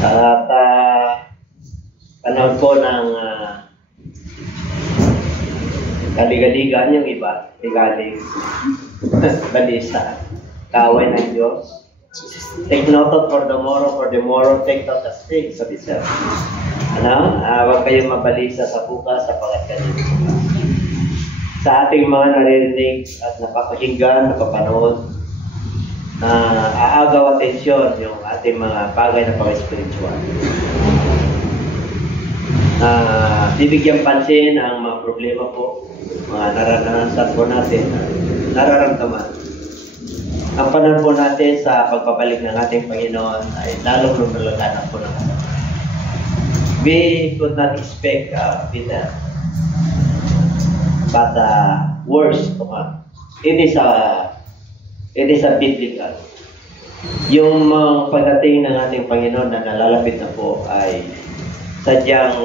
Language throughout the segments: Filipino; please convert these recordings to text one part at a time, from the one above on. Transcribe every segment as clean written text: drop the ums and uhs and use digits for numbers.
At panahon po ng kaligaligan yung iba, igaling balisa, kaaway ng Diyos. Take note for the morrow, take note as things of itself. Huwag kayong mabalisa sa bukas sapagat kanina. Sa ating mga naririnig at napapakinggan, napapanood, aagaw atensyon yung ating mga bagay na pang-spiritual. Bibigyan pansin ang mga problema po, mga naranasan po natin, nararamdaman. Ang panahon po natin sa pagpabalik ng ating Panginoon ay lalong lumalaganap po ng kasama. We could not expect Peter, but worse to come. It is a biblical. Yung pagdating ng ating Panginoon na nalalapit na po ay sadyang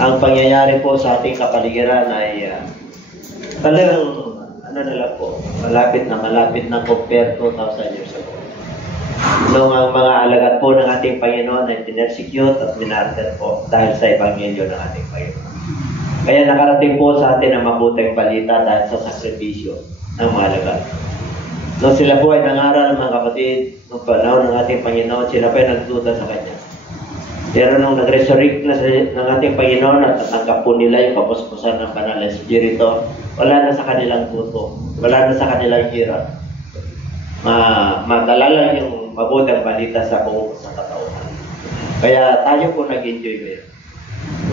ang pangyayari po sa ating kapaligiran ay talagang malapit na compare 2,000 years ago. Nung ang mga alagad po ng ating Panginoon ay pinersecute at minartir po dahil sa Ebanghelyo ng ating Panginoon. Kaya nakarating po sa atin ang mabuting balita dahil sa sakripisyo ng mga alagad. Nung sila po ay nangaral, mga kapatid, nung panahon ng ating Panginoon, sila po ay nagduda sa Kanya. Pero nung nag-resurrect na ng ating Panginoon at natanggap po nila yung kapuspusan ng Banal na Espiritu, wala na sa kanilang puso, wala na sa kanilang hirap. Madala lang yung mabuting balita sa buong sa katauhan. Kaya tayo po nag-enjoy ngayon.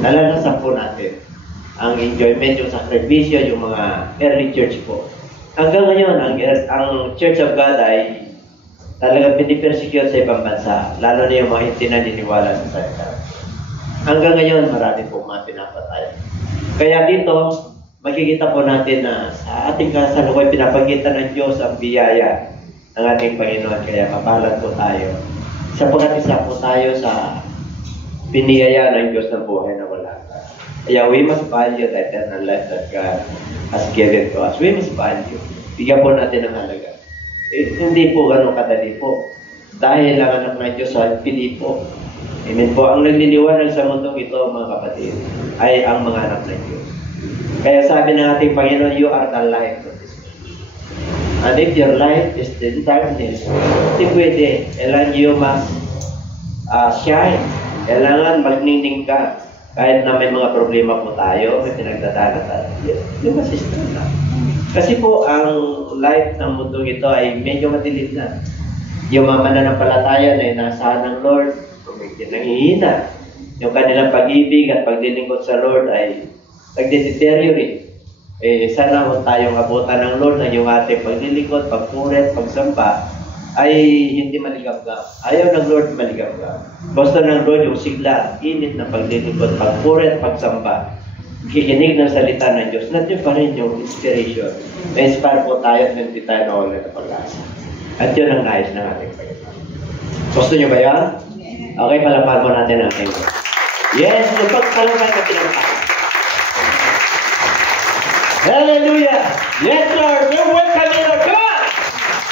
Nalalasan po natin ang enjoyment, yung sakripisyo, yung mga early church po. Hanggang ngayon, ang Church of God ay talagang pinipersecute sa ibang bansa, lalo na yung mga hindi naniniwala sa salita. Hanggang ngayon, marami po mga pinapatay. Kaya dito, makikita po natin na sa ating kasalukuyan pinapakita ng Diyos ang biyaya ng ating Panginoon. Kaya mapalad po tayo. Sapagkat isa po tayo sa biniyaya ng Diyos ng buhay na wala. Kaya we must value the eternal life that God has given to us. We must value. Bigyan po natin ang halaga. Hindi po ganun kadali po. Dahil ang anak ng Diyos ay pili po. Amen po. Ang nagliliwanag sa mundong ito, mga kapatid, ay ang mga anak ng Diyos. Kaya sabi ng ating Panginoon, you are the light of this world. And if your light is in darkness, hindi pwede. Kailangan you must shine. Kailangan magnining ka. Kahit na may mga problema po tayo, may pinagdadaanan tayo. Yung masistan na. Kasi po, ang life ng mundong ito ay medyo madilim na. Yung mga mananampalataya na inasahan ng Lord, medyo nangihina. Yung kanilang pag-ibig at paglilingkod sa Lord ay nagde-deteriorate. Sana kung tayong abutan ng Lord na yung ating paglilingkod, pagpuret, pagsamba, ay hindi maligam-gam. Ayaw ng Lord maligam-gam. Gusto ng Lord yung sigla, init na paglilingkod, pagpuret, pagsamba. Kikinig ng salita ng Diyos, natin pa rin yung inspiration. Na-inspire po tayo at hindi tayo nawala ng pag-asa. At yun ang nais ng ating Panginoon. Gusto nyo ba yan? Okay, palapan mo natin ang ating Diyos. Yes, pagpalapan ka pinagpakan. Hallelujah! Yes, Lord! You're welcome in our God!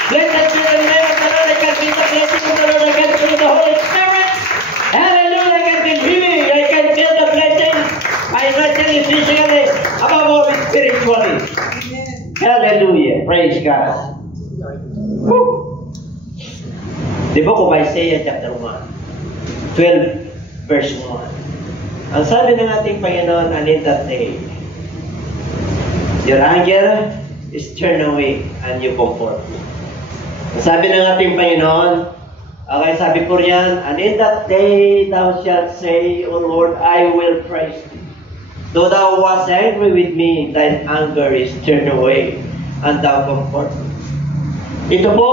Blessed be the name of the Lord. I can feel the blessing of the Lord. I can feel the Holy Spirit. Hallelujah! I can feel healing. I can feel the blessing. Financially, physically, above all, spiritually. Amen. Hallelujah. Praise God. Woo. The book of Isaiah chapter 1, 12 verse 1. Ang sabi ng ating Panginoon, and in that day, your anger is turned away and you comfort me. Ang sabi ng ating Panginoon, okay, sabi po riyan, and in that day thou shalt say, O Lord, I will praise thee. Though thou wast angry with me, thine anger is turned away, and thou comfort me. Ito po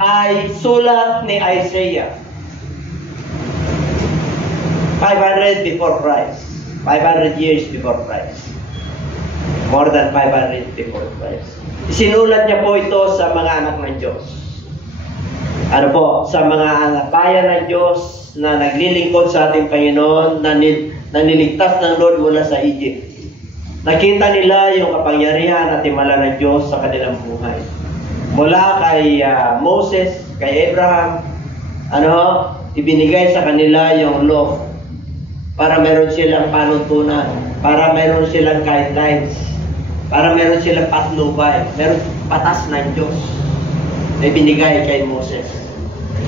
ay sulat ni Isaiah. 500 before Christ. 500 years before Christ. More than 500 before Christ. Sinulat niya po ito sa mga anak ng Diyos. Ano po? Sa mga bayan ng Diyos na naglilingkod sa ating Panginoon, na niligtas ng Lord mula sa Egypt. Nakita nila yung kapangyarihan at himala ng Diyos sa kanilang buhay. Mula kay Moses, kay Abraham, ibinigay sa kanila yung law para meron silang panuntunan, para meron silang guidelines, para meron silang patnubay, meron patas ng Diyos na ibinigay kay Moses.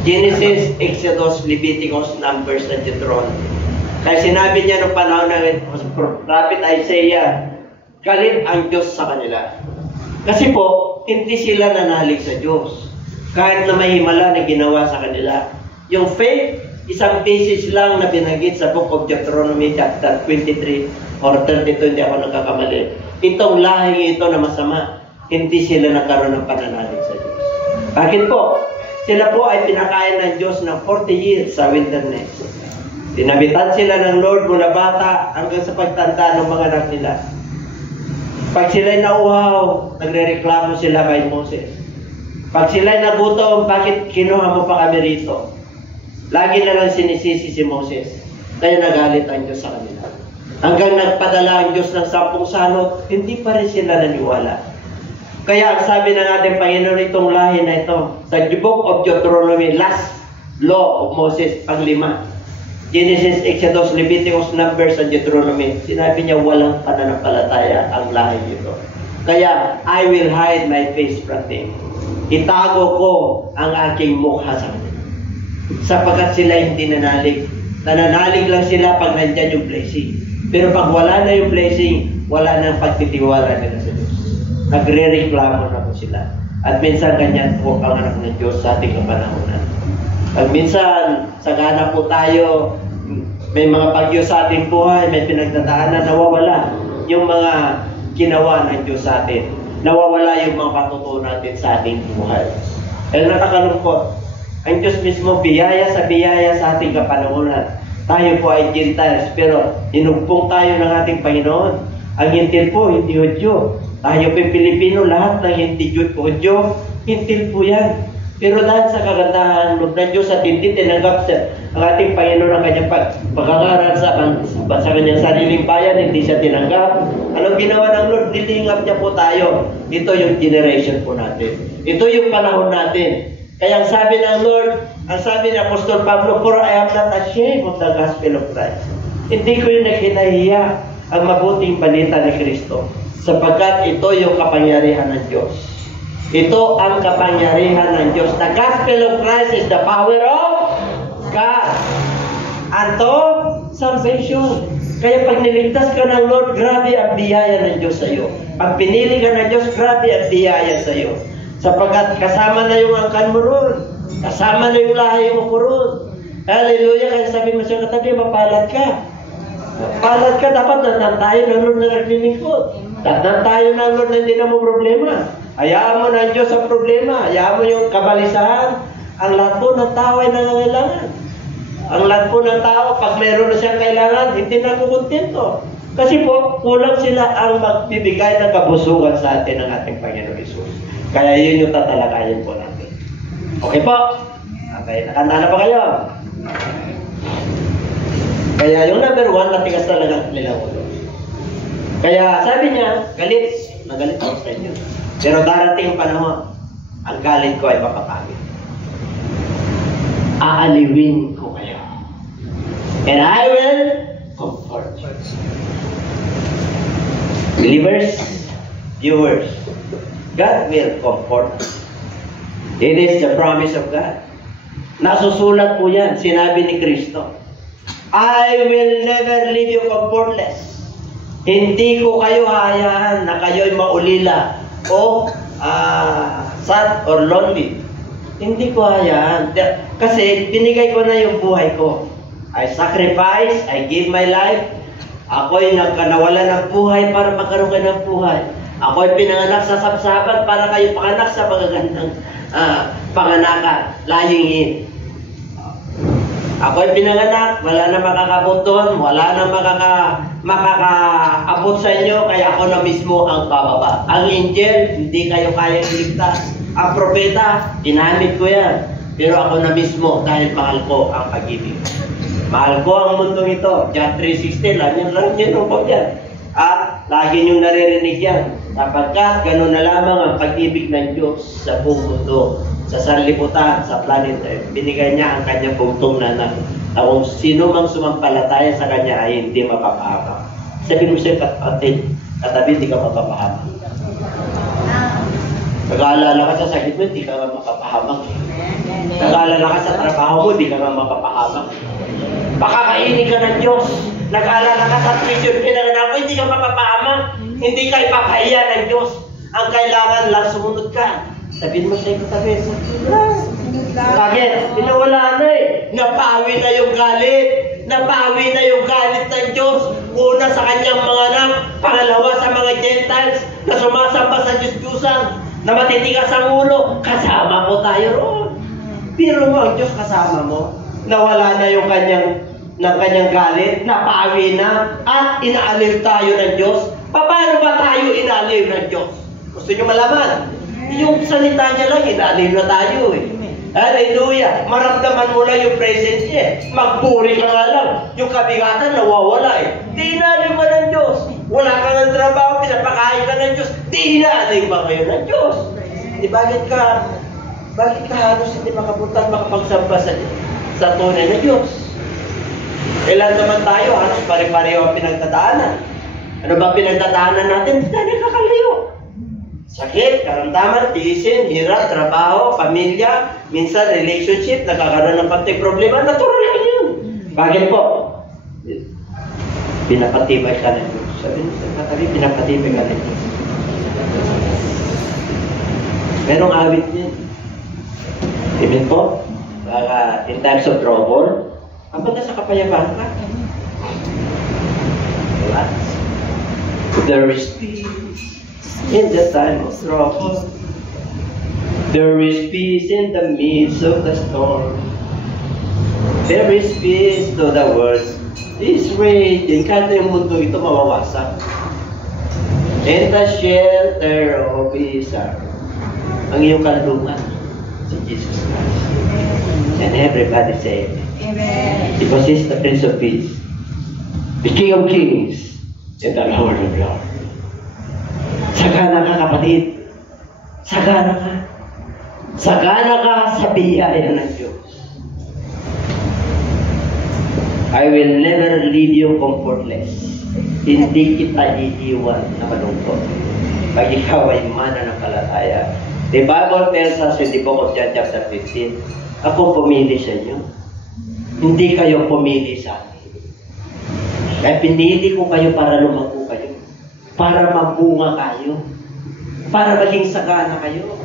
Genesis, Exodus, Leviticus, Numbers, and Deuteronomy. Kaya sinabi niya noong panahon ng Prophet Isaiah, galit ang Diyos sa kanila. Kasi po, hindi sila nanalig sa Diyos. Kahit na may himala na ginawa sa kanila. Yung faith, isang basis lang na binanggit sa Book of Deuteronomy chapter 23 or 32, hindi ako nagkakamali. Itong lahing ito na masama, hindi sila nagkaroon ng pananalig sa Diyos. Bakit po? Sila po ay pinakain ng Diyos ng 40 years sa wilderness. Tinabitan sila ng Lord mula bata hanggang sa pagtanda ng mga anak nila. Pag sila'y nauhaw, nagre-reklamo sila kay Moses. Pag sila'y nagutom, bakit kinuha mo pa kami rito? Lagi na lang sinisisi si Moses. Kaya nagalit ang Diyos sa kanila. Hanggang nagpadala ang Diyos ng 10 salot, hindi pa rin sila naniwala. Kaya ang sabi ng ating Panginoon itong lahi na ito, sa Book of Deuteronomy, last law of Moses, pang-5. Genesis, Exodus, Leviticus, Numbers, and Deuteronomy. Sinabi niya walang pananampalataya ang lahi nito. Kaya, I will hide my face from them. Itago ko ang aking mukha sa kanila. Sapagkat sila hindi nanalig. Nananalig lang sila pag nandyan yung blessing. Pero pag wala na yung blessing, wala na ang pagtitiwala nila sa Diyos. Nagre-reklamo na po sila. At minsan ganyan po ang anak ng Diyos sa ating kapanahonan. Pag minsan, sagana po tayo, may mga bagyo sa ating buhay, may pinagdadaanan, nawawala yung mga ginawa ng Diyos sa atin. Nawawala yung mga patutunan natin sa ating buhay. Kaya nakakalungkot. Ang Diyos mismo, biyaya sa ating kapanahonan. Tayo po ay Gentiles, pero hinugpong tayo ng ating Panginoon. Ang Hintil po, hindi Hudyo. Tayo po Pilipino, lahat ng hindi Hudyo, Hintil po yan. Pero dahil sa kagandahan ng Diyos at hindi tinanggap ang ating Panginoon ang kanyang pag-aaral sa kanyang sariling bayan, hindi siya tinanggap. Anong ginawa ng Lord? Nilingap niya po tayo. Ito yung generation po natin. Ito yung panahon natin. Kaya ang sabi ng Lord, ang sabi ni Apostol Pablo, for I am not ashamed of the gospel of Christ. Hindi ko yung nakinahiya ang mabuting balita ni Kristo. Sapagkat ito yung kapangyarihan ng Diyos. Ito ang kapangyarihan ng Diyos. The gospel of Christ is the power of God unto salvation. Kaya pag niligtas ka ng Lord, grabe ang biyaya ng Diyos sa iyo. Pag pinili ka ng Diyos, grabe ang biyaya sa iyo. Sapagkat kasama na yung angkan mo ron. Kasama na yung lahi mo ko ron. Hallelujah. Kaya sabi mo siya katabi, mapalad ka. Mapalad ka, dapat natan tayo ng Lord na naglilingkod. Natan tayo ng Lord na hindi na mo problema. Hayaan mo ng Diyos ang problema. Hayaan mo yung kabalisahan. Ang lahat po ng tao ay nangangailangan. Ang lahat po ng tao, pag mayroon na siyang kailangan, hindi na kukontento. Kasi po, kulang sila ang magbibigay ng kabusugan sa atin ng ating Panginoon Hesus. Kaya yun yung tatalakayin po natin. Okay po? Okay, nakanta na ba kayo? Kaya yung number 1, matigas talaga nilang ulo. Kaya sabi niya, galit. Magalit ako sa inyo. Pero darating panahon, ang galit ko ay mapapagod. Aaliwin ko kayo. And I will comfort you. Believers, viewers, God will comfort. It is the promise of God. Nasusulat po yan, sinabi ni Kristo. I will never leave you comfortless. Hindi ko kayo hayaan na kayo'y maulila o sad or lonely. Hindi ko hayaan. Kasi binigay ko na yung buhay ko. I sacrifice, I give my life. Ako'y nawala ng buhay para magkaroon kayo ng buhay. Ako'y pinanganak sa sabsaban para kayo panganak sa magagandang panganakan. Layingin. Ako'y pinanganak, wala na makakabot doon, wala na makakaabot sa inyo, kaya ako na mismo ang bababa. Ang angel, hindi kayo kayang iligtas. Ang propeta, ginamit ko yan. Pero ako na mismo, dahil mahal ko ang pag-ibig. Mahal ko ang mundong ito. John 3:16, lang yan po yan. Lagi niyong naririnig yan. Sapagkat gano'n na lamang ang pag-ibig ng Diyos sa buong mundo. sa sanlibutan, sa planet Earth. Binigay niya ang kanyang bugtong na anak. Na kung sino mang sumampalataya sa kanya ay hindi mapapahamak. Sabihin mo siya, katabi, hindi ka mapapahamak. Nag-aalala ka sa sakit mo, hindi ka mapapahamak. Nag-aalala ka sa trabaho mo, hindi ka mapapahamak. Pakakainin ka ng Diyos. Nag-aalala ka sa treasure pinanganak mo, hindi ka mapapahamak. Hindi ka ipapahiya ng Diyos. Ang kailangan lang sumunod ka. Sabihin mo siya, katabi, bakit? Pinawala na eh. Napawi na yung galit. Napawi na yung galit ng Diyos. Una sa kanyang mga anak. Pangalawa sa mga Gentiles na sumasamba sa Diyos-Diyusan. Na matitigas ang ulo. Kasama po tayo roon. Pero mo ang Diyos kasama mo. Nawala na yung kanyang galit. Napawi na. At inaaliw tayo ng Diyos. Paano ba tayo inaaliw ng Diyos? Gusto nyo malaman? Yung salita niya lang, inaaliw na tayo eh. Hallelujah! Maramdaman mo lang yung presence niya. Magpuri ka nga lang. Yung kabigatan nawawala eh. Di inaaliw ka ng Diyos. Wala ka ng trabaho, pinapakain ka ng Diyos. Di inaaliw ba kayo ng Diyos? Di bakit ka halos hindi makapagsamba sa tunay na Diyos? Kailan naman tayo, halos pare-pareho ang pinagdadaanan. Ano ba pinagdadaanan natin? Hindi tayo nakakalayo. Sakit, karamdaman, tiisin, hirap, trabaho, pamilya, minsan relationship, nagkakaroon ng pati problema, natural lang yun. Bakit po? Pinapatibay ka ng Diyos. Sabi mo sa katabi, pinapatibay ka ng Diyos. Merong awit niyan. Amen po? Baka in times of trouble, kapag nasa kapayapaan ka, relax. There is peace in the time of trouble. There is peace in the midst of the storm. There is peace to the world is raging. Kahit na yung mundo ito mawawasak. In the shelter of His arms. Ang iyong kalungan, si Jesus Christ. And everybody say Amen. Because He's the Prince of Peace, the King of Kings, and the Lord of Lords. Sagana ka, kapatid. Sagana ka. Sagana ka sa biyaya ng Diyos. I will never leave you comfortless. Hindi kita iiwan na malungkot. Pag ikaw ay mananampalataya. The Bible tells us in the book of John chapter 15, ako pumili sa inyo. Hindi kayo pumili sa akin. Kaya pinili ko kayo para lumago kayo. Para mabunga kayo. Para maging sagana kayo.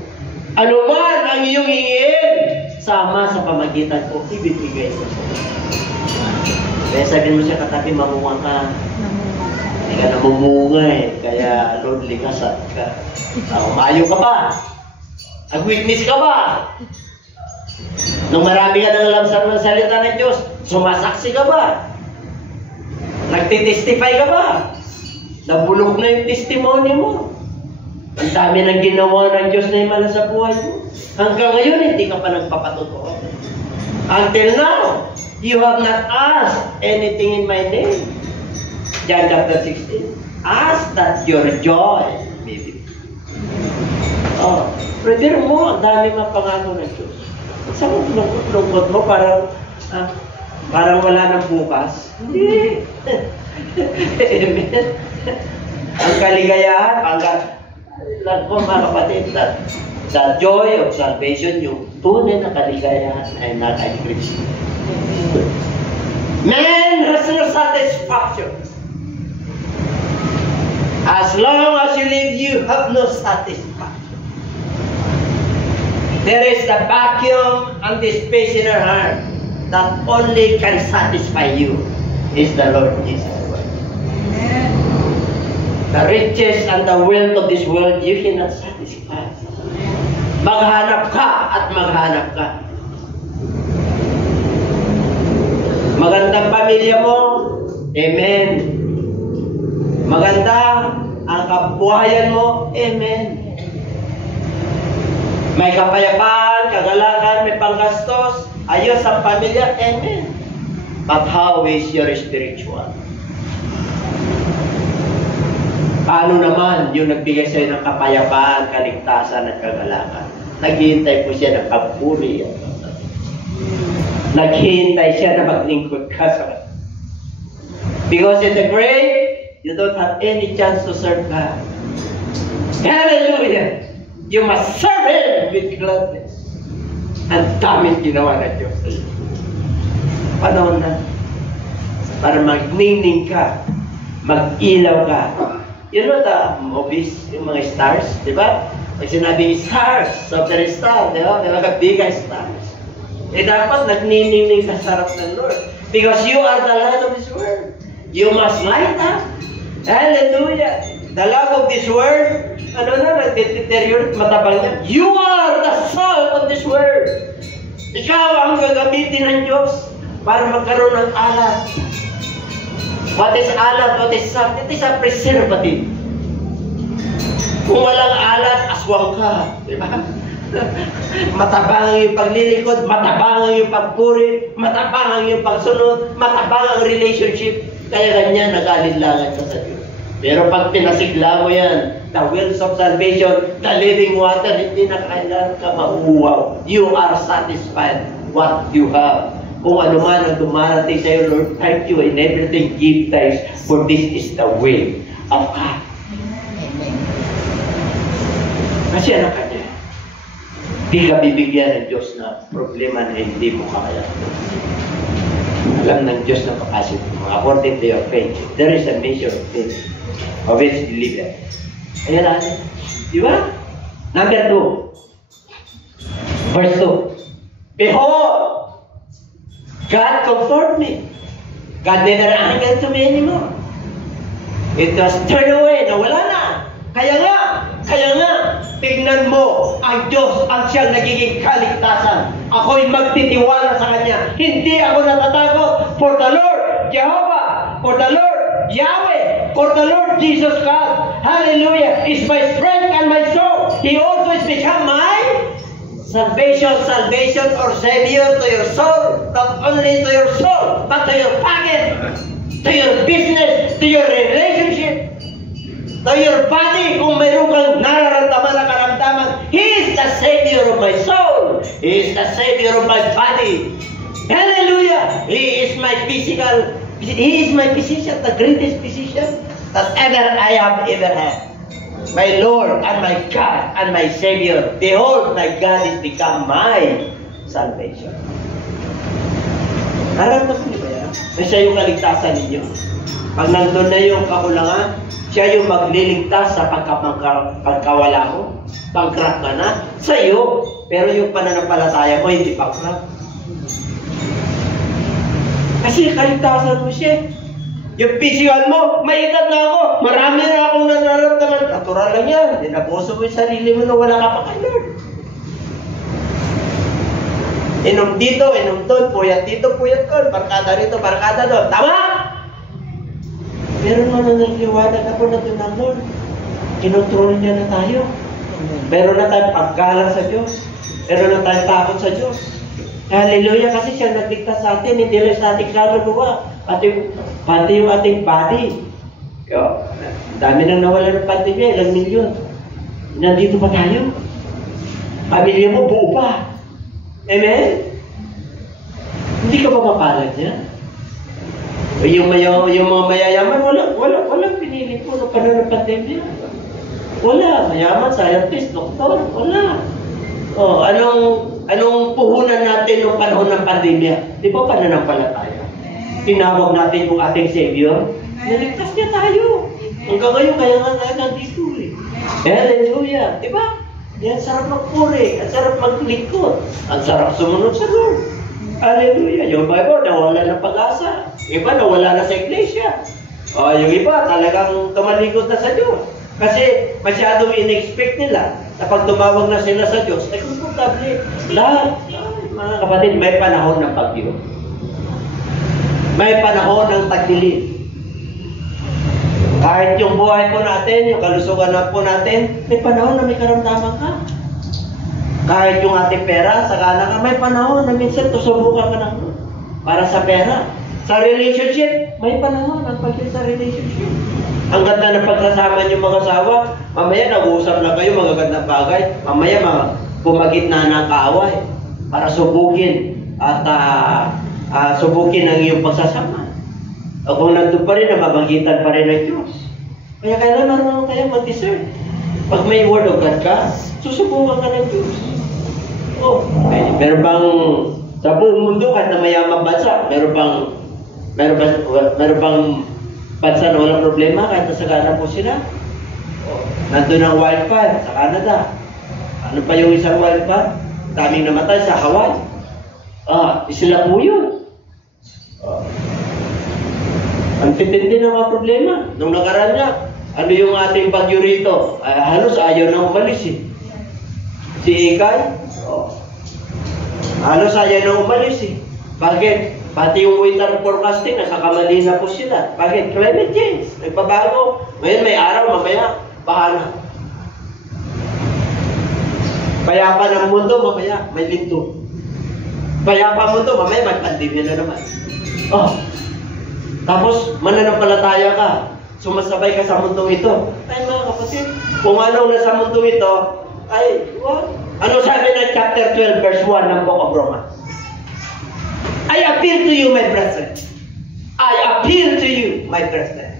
Ano man ang iyong hingin, sama sa pamagitan ko, ibibigay ko sa iyo. Kaya sabihin mo siya, katabi, mamunga ka. Hindi ka namumunga eh. Kaya lonely ka, sad ka. Umayo ka ba? Nag-witness ka ba? Nung marami ka nang alam sa salita ng Diyos, sumasaksi ka ba? Nagtitestify ka ba? Nabulok na yung testimony mo. Ang dami ng ginawa ng Diyos na himala sa buhay mo. Hanggang ngayon, hindi ka pa nagpapatotoo. Until now, you have not asked anything in my name. John chapter 16. Ask that your joy may be. Oh, brother mo, ang dami mga pangako ng Diyos. Saan mo lungkot mo? Parang wala nang bukas. Hindi. Amen. Ang kaligayahan, mga kapatid, that joy of salvation, yung tunay na kaligayahan ay nasa Kristo. Man has no satisfaction. As long as you live, you have no satisfaction. There is the vacuum and the space in your heart that only can satisfy you is the Lord Jesus Christ. The riches and the wealth of this world, you cannot satisfy. Maghanap ka at maghanap ka. Magandang pamilya mo, amen. Maganda ang kabuhayan mo, amen. May kapayapaan, kagalakan, may panggastos, ayos ang pamilya, amen. But how is your spiritual? Paano naman yung nagbigay sa'yo ng kapayapaan, kaligtasan at kagalakan? Naghihintay po siya ng papuri. Naghihintay siya na maglingkod ka sa kanya. Because in the grave, you don't have any chance to serve God. Hallelujah! You must serve Him with gladness. Ang daming ginawa na Diyos sa iyo. Panahon na. Para magning ka, mag-ilaw ka. You know the movies, yung mga stars, di ba? Pag sinabi stars, sobrang star, di ba? May mga bigay stars. Eh dapat nagniningning ka sa harap ng Lord. Because you are the light of this world. You must light up. Hallelujah. The love of this world, ano na, nag-deteriorate, matabang yan. You are the salt of this world. Ikaw ang gagamitin ng Diyos para magkaroon ng alat. What is alat? What is salt? It is a preservative. Kung walang alat, aswang ka. Diba? Matabang yung paglilikod, matabang yung pagpuri, matabang yung pagsunod, matabang ang relationship. Kaya ganyan, nag-alinlangan ka sa Diyos. Pero pag pinasigla mo yan, the wells of salvation, the living water, hindi na kailangan ka mauuwaw. You are satisfied what you have. Kung ano man ang dumarating sa iyo, Lord, thank you in everything, give thanks, for this is the will of God. Kasi anak ka niya, di ka bibigyan ng Diyos na problema na hindi mo kaya. Alam ng Diyos na capacity mo. According to your faith, there is a measure of faith of its delivery. Ayan natin. Di ba? Number 2. Verse 2. Behold, God comfort me. God never angered to me anymore. It was turned away. Nawala na. Kaya nga, tignan mo, ang Diyos ang siyang nagiging kaligtasan. Ako'y magtitiwala sa Kanya. Hindi ako natatakot. For the Lord, Jehovah, for the Lord, Yahweh, for the Lord Jesus God, hallelujah, is my strength and my soul. He also is become my salvation or savior to your soul. Not only to your soul, but to your pocket, to your business, to your relationship, to your body. Kung mayroon kang nararamdaman na karamdaman, He is the savior of my soul. He is the savior of my body. Hallelujah! He is my physician, the greatest physician that I have ever had. My Lord and my God and my Savior. Behold, my God is become my salvation. Naramdaman niyo ba yan? Na siya yung kaligtasan ninyo. Pag nandun na yung kakulangan, siya yung magliligtas sa pagkawala mo. Bankrupt ka na, sa iyo. Pero yung pananampalataya mo, hindi bankrupt. Kasi kaligtasan mo siya. Yung physical mo, may edad na ako. Marami na akong nararamdaman. Natural lang yan. Dinapuso mo yung sarili mo na wala ka pa kay Lord. Inom dito, inom doon. Puyat dito, puyat doon. Barkada rito, barkada doon. Tama! Pero naman nagliwanag ako na doon ng Lord. Kinontrol niya na tayo. Meron na tayong paggalang sa Diyos. Meron na tayong takot sa Diyos. Hallelujah, kasi siya nagligtas sa atin, hindi lang sa ating kaluluwa, pati yung ating body. Dami nang nawala ng pandemya, ilang milyon. Nandito pa tayo. Pamilya mo, buo pa. Amen? Hindi ka ba mapalad niya? Yung mga mayayaman, walang pinili po ng panahon ng pandemya. Wala, mayaman, scientist, doktor, wala. Oh, anong puhunan natin noong panahon ng pandemya? Di ba pananampalataya? Tinawag natin yung ating Savior. Naligtas niya tayo. Hanggang ngayon, kaya nga tayo nandito eh. Hallelujah. Di ba? Yan, sarap magpuri. Ang sarap maglingkod. Ang sarap sumunod sa Lord. Hallelujah. Yung iba, nawala ng pag-asa. Yung iba, nawala na sa iglesia. Yung iba, talagang tumalikod na sa Diyos. Kasi masyadong in-expect nila na pag tumawag na sila sa Diyos, ay komportable. Lahat, mga kapatid, may panahon ng pagdiyo. May panahon ng tagdilim. Kahit yung buhay po natin, yung kalusugan na po natin, may panahon na may karamdaman ka. Kahit yung ating pera, sakana ka, may panahon na minsan tusubukan ka ng para sa pera. Sa relationship, may panahon ang pagdating sa relationship. Ang ganda ng pagsasama niyong mga asawa, mamaya nag-uusap na kayo, mga gandang bagay. Mamaya kumagitna ng kaaway para subukin at subukin ang iyong pagsasama. O kung nandun pa rin, mamagitan pa rin ng Diyos. Kaya kailan marunong tayo mag-discern. Pag may word of God ka, susubukan ka ng Diyos. Meron bang sa buong mundo kahit na mayamang bansa, meron bang bansa na walang problema kahit nasagana po sila? Nandun ang wildfire sa Canada. Ano pa yung isang wildfire? Daming namatay sa Hawaii. Sila po yun. Ang titindi ng mga problema. Nung nakaraan niya, ano yung ating bagyo rito? Halos ayaw na umalis eh. Si Ikay, halos ayaw na umalis eh. Bakit? Pati yung winter forecasting, nakakamali na po sila. Bakit? Climate change. Nagbabago. Ngayon may araw, mamaya, bahana. Payapa ng mundo, mamaya, may linto. Payapa mundo, mamaya, may pandemya na naman. Tapos, mananampalataya ka. Sumasabay ka sa mundong ito. Ay mga kapatid, kung anong nasa mundong ito, ay, what? Ano sabi ng chapter 12, verse 1 ng Book of Romans? I appeal to you, my brethren. I appeal to you, my brethren.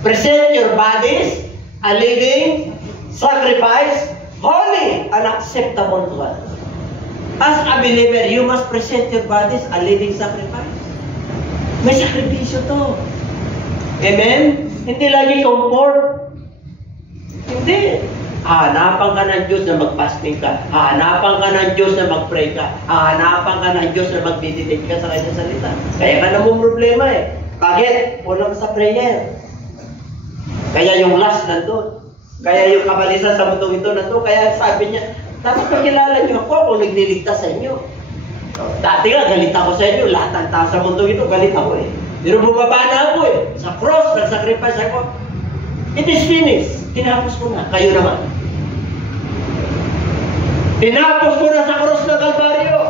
Present your bodies a living sacrifice, holy and acceptable to God. As a believer, you must present your bodies a living sacrifice. May sakripisyo to. Amen? Hindi lagi comfort. Hindi. Hahanapan ka ng Diyos na mag-fasting ka. Hahanapan ka ng Diyos na mag-pray ka. Hahanapan ka ng Diyos na mag-meditate ka sa kanyang salita. Kaya ka namang problema eh. Bakit? Kulang sa prayer. Kaya yung lust nandun. Kaya yung kabalisan sa mundong ito nandun. Kaya sabi niya, dapat pakilala niyo ako kung nagliligtas sa inyo. Dati nga, galit ako sa inyo. Lahat ng tao sa mundong ito, galit ako eh. Pero bumaba na ako eh. Sa cross, nag-sacrifice ako. It is finished. Tinapos ko na. Kayo naman. Tinapos ko na sa cross ng Kalbaryo.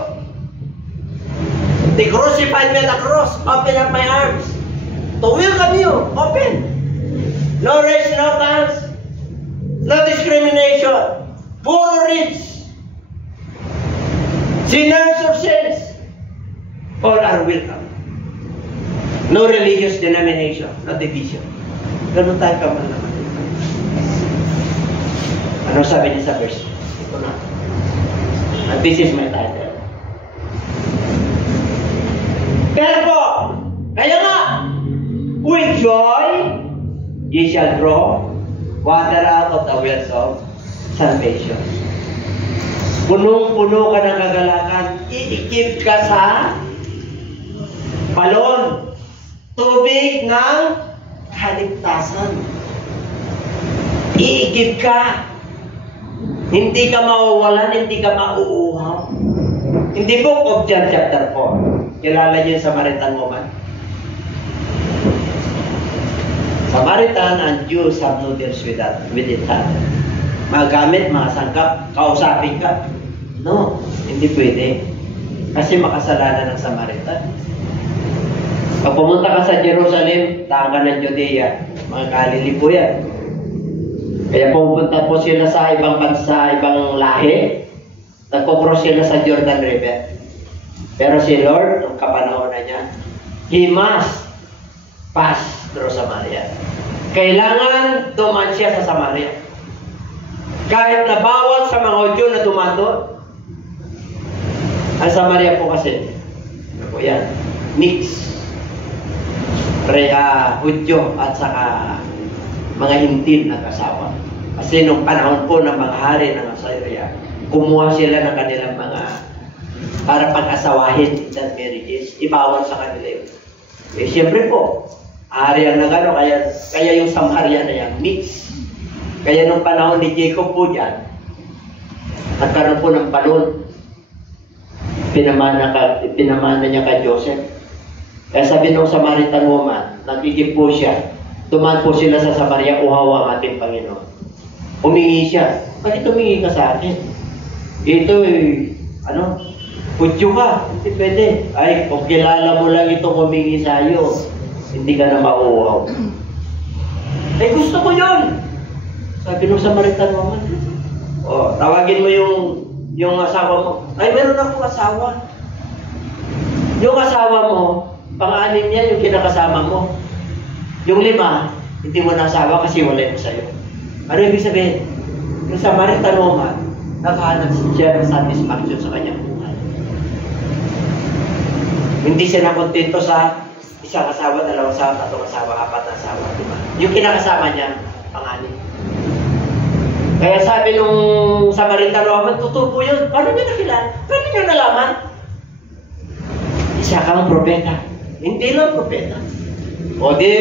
They crucified me at the cross. Open up my arms. To welcome you. Open. No race, no class. No discrimination. Poor or rich. Sinners or saints. All are welcome. No religious denomination. No division. Ganun tayo kaman naman. Ano sabi niya sa verse? Ito na. And this is my title. Therefore, kaya nga, with joy, ye shall draw water out of the wells of salvation. Punong-puno ka ng kagalakan. Iikip ka sa balon. Tubig ng kaligtasan. Iikip ka. Hindi ka mawawalan, hindi ka mauuhaw. Hindi po of John chapter 4. Kilala niyo yung Samaritan woman? Samaritan and Jews have no deals with each other. Magamit, mga sangkap, kausapin ka. No, hindi pwede. Kasi makasalanan ng Samaritan. Pag pumunta ka sa Jerusalem, tanga ng Judea, mga Galilee po yan. Kaya pupunta po sila sa ibang bansa, ibang lahi, nagkukross sila sa Jordan River. Pero si Lord, nung kapanahon na niya, He must pass through Samaria. Kailangan dumaan siya sa Samaria. Kahit na bawal sa mga Hudyo na dumato, ang Samaria po kasi, ano po yan, mix. Hudyo at saka mga hintil na kasawa. Kasi nung panahon po ng mga hari ng Assyria, kumuha sila ng kanilang mga para pag-asawahin that marriages, ibawal sa kanila yun. Eh, siyempre po, hari ang nagano, kaya yung Samaria na yan, mix. Kaya nung panahon ni Jacob po dyan, nagkaroon po ng balon. Pinamana niya kay Joseph. Kaya sabi nung Samaritan woman, nagigip po siya. Tuman po sila sa Samaria, uhaw ang ating Panginoon. Humingi siya. Bakit humingi ka sa akin? Ito Hudyo ka. Hindi pwede. Ay, kung kilala mo lang itong humingi sa iyo, hindi ka na mauuhaw. Eh, gusto ko yun. Sabi nung Samaritan woman, tawagin mo yung asawa mo, ay meron akong asawa. Yung asawa mo, pang-anim niya yung kinakasama mo. Yung 5, hindi mo na asawa kasi wala mo sa'yo. Ano ibig sabihin? Yung Samaritan woman, nakahanap siya ng satisfaction sa kanyang buhay. Hindi siya nakontento sa isang asawa, 2 asawa, 3 asawa, 4 na asawa, diba? Yung kinakasama niya, pang-anim. Kaya sabi nung Samaritan woman, tutubo yun. Paano niyo nakilala? Paano niyo nalaman? Isa kang propeta. Hindi lang propeta. O di,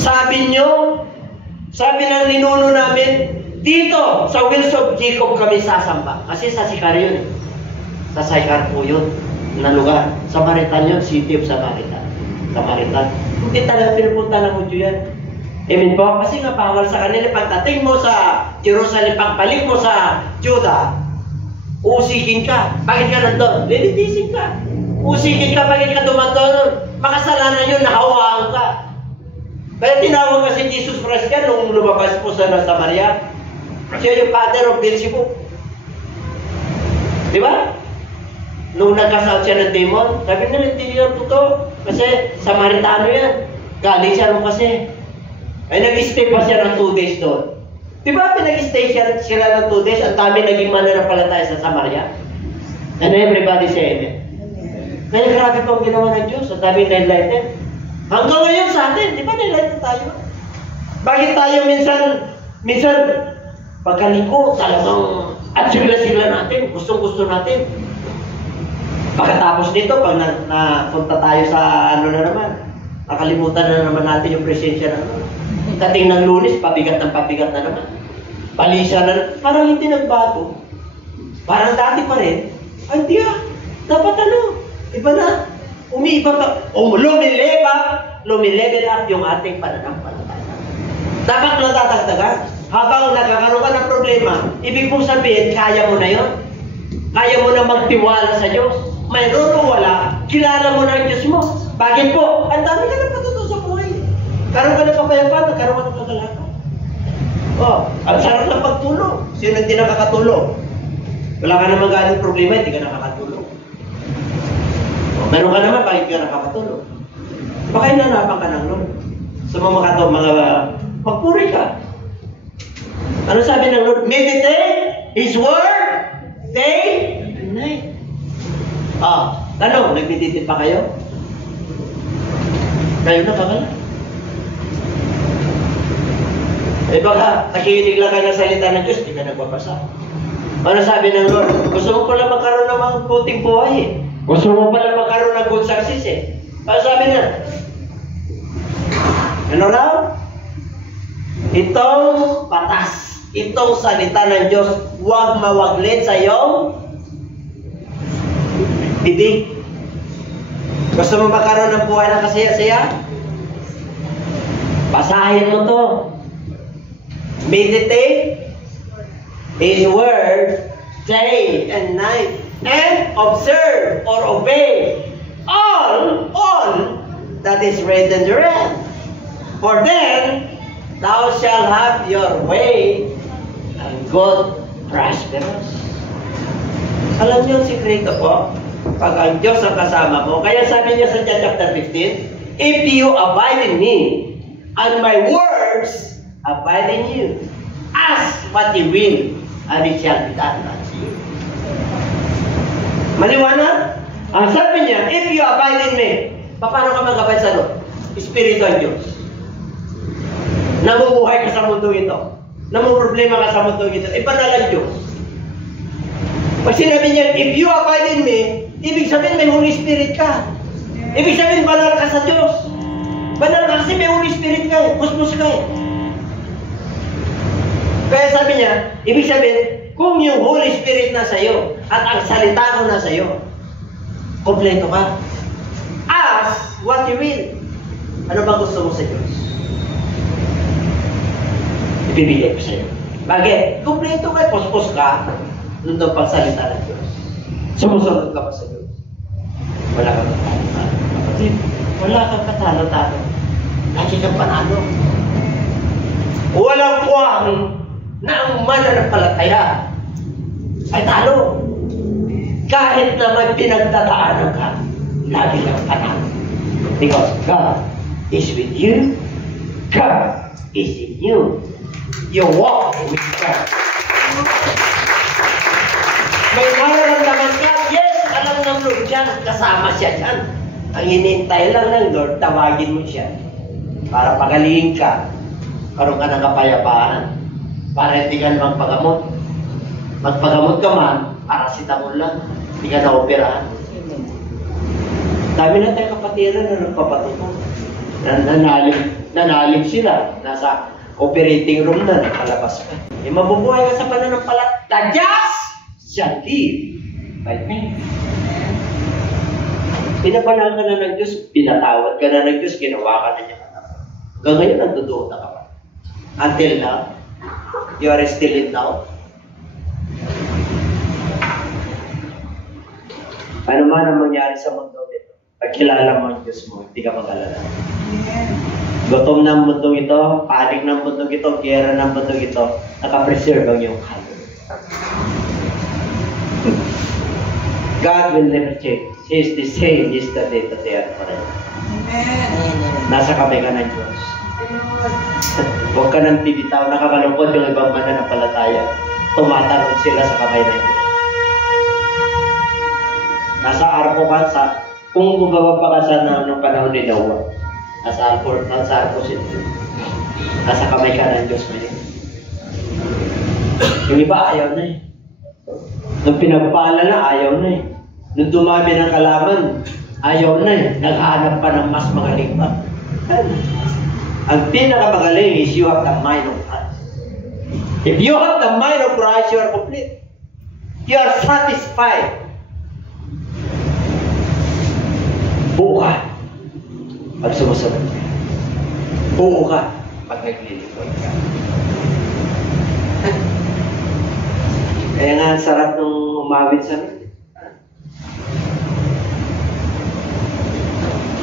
sabi ng ninuno namin, dito sa Wells of Jacob kami sasamba. Kasi sa Sicar yun. Sa Sicar po yun. Na lugar. Samaritan yun. City of Samaritan. Samaritan. Hindi talaga pinupunta ng Hudyo yan. Amen po? Kasi nga bawal sa kanila. Pagdating mo sa Jerusalem, pagbalik mo sa Judah, usigin ka. Bakit ka nandun? Lilitisin ka. Usigin ka, bakit ka dumandun? Makasalanan yun, nahawaan ka. Kaya tinawag ka si Jesus Christ ka nung lumabas po sa Samaria. Siya yung father of Beelzebub. Di ba? Nung nagkasaot siya ng demon, sabi nila, hindi niya totoo. Kasi Samaritano yan. Galing siya nung kasi. Ay nag-stay pa siya ng 2 days doon. Di ba pinag-stay sila ng 2 days? Ang dami naging mananampalataya sa Samaria. And everybody say amen. Kaya grabe pang ginawa ng Diyos. Ang dami na-enlighten. Hanggang ngayon sa atin, di ba na-enlighten tayo? Bakit tayo minsan pagkaliko, talagang at sigla-sigla natin, gustong-gusto natin. Pagkatapos nito, pag napunta tayo sa ano na naman, nakalimutan na naman natin yung presensya na naman. Dating ng Lunes, pabigat na naman. Balisa na, parang hindi nagbago. Parang dati pa rin. Ay, hindi dapat iba na. Umiiba pa. Lumilevel up yung ating pananampalataya. Dapat natatagdagan. Habang nagkakaroon ka ng problema, ibig mong sabihin, kaya mo na yun. Kaya mo na magtiwala sa Diyos. Mayroon o wala, kilala mo na ang Diyos mo. Bakit po? Ang dami ka na patuto sa buhay. Karoon ka na kapayapaan, karoon ka na kagalakan. Ang sarap ng pagtulong. Sino hindi nakakatulong? Wala ka naman ganong problema, hindi ka nakakatulong. Meron ka naman, bakit ka nakakatulong? Baka inanapan ka ng Lord. Sa mga magpuri ka. Ano sabi ng Lord? Meditate His Word day and night. Tanong, nag-meditate pa kayo? Kayo na kakala. Baka nakikinig lang kayo ng salita ng Diyos, hindi ka nagbabasa. Ano sabi ng Lord? Gusto mo pala magkaroon ng mga puting buhay eh. Gusto mo pala magkaroon ng good success eh. Ano sabi na? Ano raw? Itong patas, itong salita ng Diyos, huwag mawaglit sa iyong bibig. Gusto mo magkaroon ng buhay na kasaya-saya? Basahin mo to. Meditate His Word day and night, and observe or obey all that is written therein. For then thou shalt have your way and good prosperous. Alam niyo ang sikreto po? Pag ang Diyos ang kasama mo, kaya sabi niya sa John chapter 15, if you abide in me, and my words abide in you, ask what you will, and it shall be done unto you. Maliwanag? Ang sabi niya, if you abide in me, paano ka mag-abide sa Lord? Espiritu ang Diyos. Namubuhay ka sa mundo ito. Namumroblema ka sa mundo ito. Iba na lang Diyos. Pag sinabi niya, if you abide in me, ibig sabihin may Holy Spirit ka. Ibig sabihin banal ka sa Diyos. Banal ka kasi may Holy Spirit ka eh. Kusmus ka eh. Kaya sabi niya, ibig sabihin, kung yung Holy Spirit na sa'yo at ang salita ko na sa'yo, kompleto ka. Ask what you will. Ano ba gusto mo sa Diyos? Ibibigay ko sa'yo. Bakit? Kompleto ka, puspos ka, nung daw pagsalita ng Diyos. Sumusunod ka pa sa Diyos. Wala kang katalo-talo. Kapatid, wala kang katalo-talo. Lagi kang panalo. Walang kuwang na ang mananampalataya ay talo. Kahit na may pinagdadaanan ka, lagi kang panalo. Because God is with you, God is in you. You walk with God. May mararamdaman ka, yes, alam ng Lord dyan, kasama siya dyan. Ang hinintay lang ng Lord, tawagin mo siya para pagalingin ka, karoon ka ng kapayapaan, para hindi ka magpagamot. Magpagamot ka man, paracetamol lang, hindi ka na-operahan. Dami na tayong kapatiran na nagpapatulong. Nanalim sila, nasa operating room na, nakalabas ka. Mabubuhay ka sa pananampalataya. The just shall live by faith. Pinapanal ka na ng Diyos, pinatawad ka na ng Diyos, ginawa ka na niya. Hanggang ngayon, nandudoon na ka pa. Until now, you are still in doubt. Ano man ang mangyari sa mundo ito, pag kilala mo ang Diyos mo, hindi ka mag-alala. Gutom ng mundong ito, panik ng mundong ito, gera ng mundong ito, nakapreserve ang iyong kaluluwa. God will never change. He is the same yesterday, today, and forever. Amen. Nasa kamay ka ng Diyos. Huwag ka nang bibitaw, nakakalungkot yung ibang mananampalataya. Tumatalon sila sa kamay ng Diyos. Nasa arko ka sa, kung bumaba pa ka sa nung panahon ni Noah, nasa arko si Diyos. Nasa kamay ka ng Diyos ngayon. Yung iba ayaw na eh. Nung pinagpala na, ayaw na eh. Nung dumami ng kalaman, ayaw na eh. Naghahanap pa ng mas magaling pa. Ang pinakamagaling is you have the mind of Christ. If you have the mind of Christ, you are complete. You are satisfied. Buo ka pag sumusunod ka. Buo ka pag naglilipod ka. Kaya nga, ang sarap nung umawit sa amin.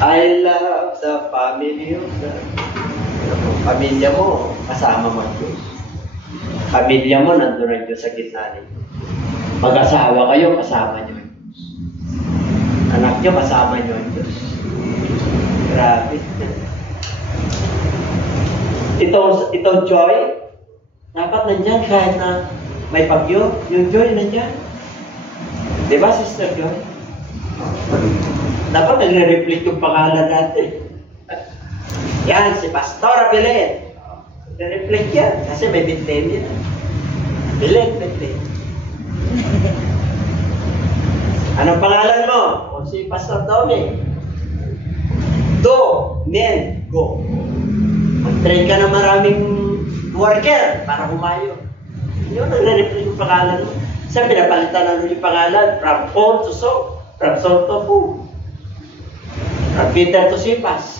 I love the family of God. Pamilya mo, kasama mo ang Diyos. Pamilya mo, nandun ang Diyos sa gitna ninyo. Mag-asawa kayo, kasama niyo ang Diyos. Anak niyo, kasama niyo ang Diyos. Grabe. Itong joy, dapat nandyan kahit na may pagyo, yung joy nandyan. Diba, Sister Joy? Dapat nagre-reflect yung pangalan natin. Yan, si Pastora Belen. Nagre-reflect yan, kasi may binten yan. Belen, binten. Anong pangalan mo? O si Pastor Tommy. Do, men, go. Mag-train ka ng maraming worker para humayo. Yun, nagre-reflect yung pangalan mo. Kasi pinapalitan na yung pangalan from Paul to Saul, from Saul to Paul, from Peter to Cephas.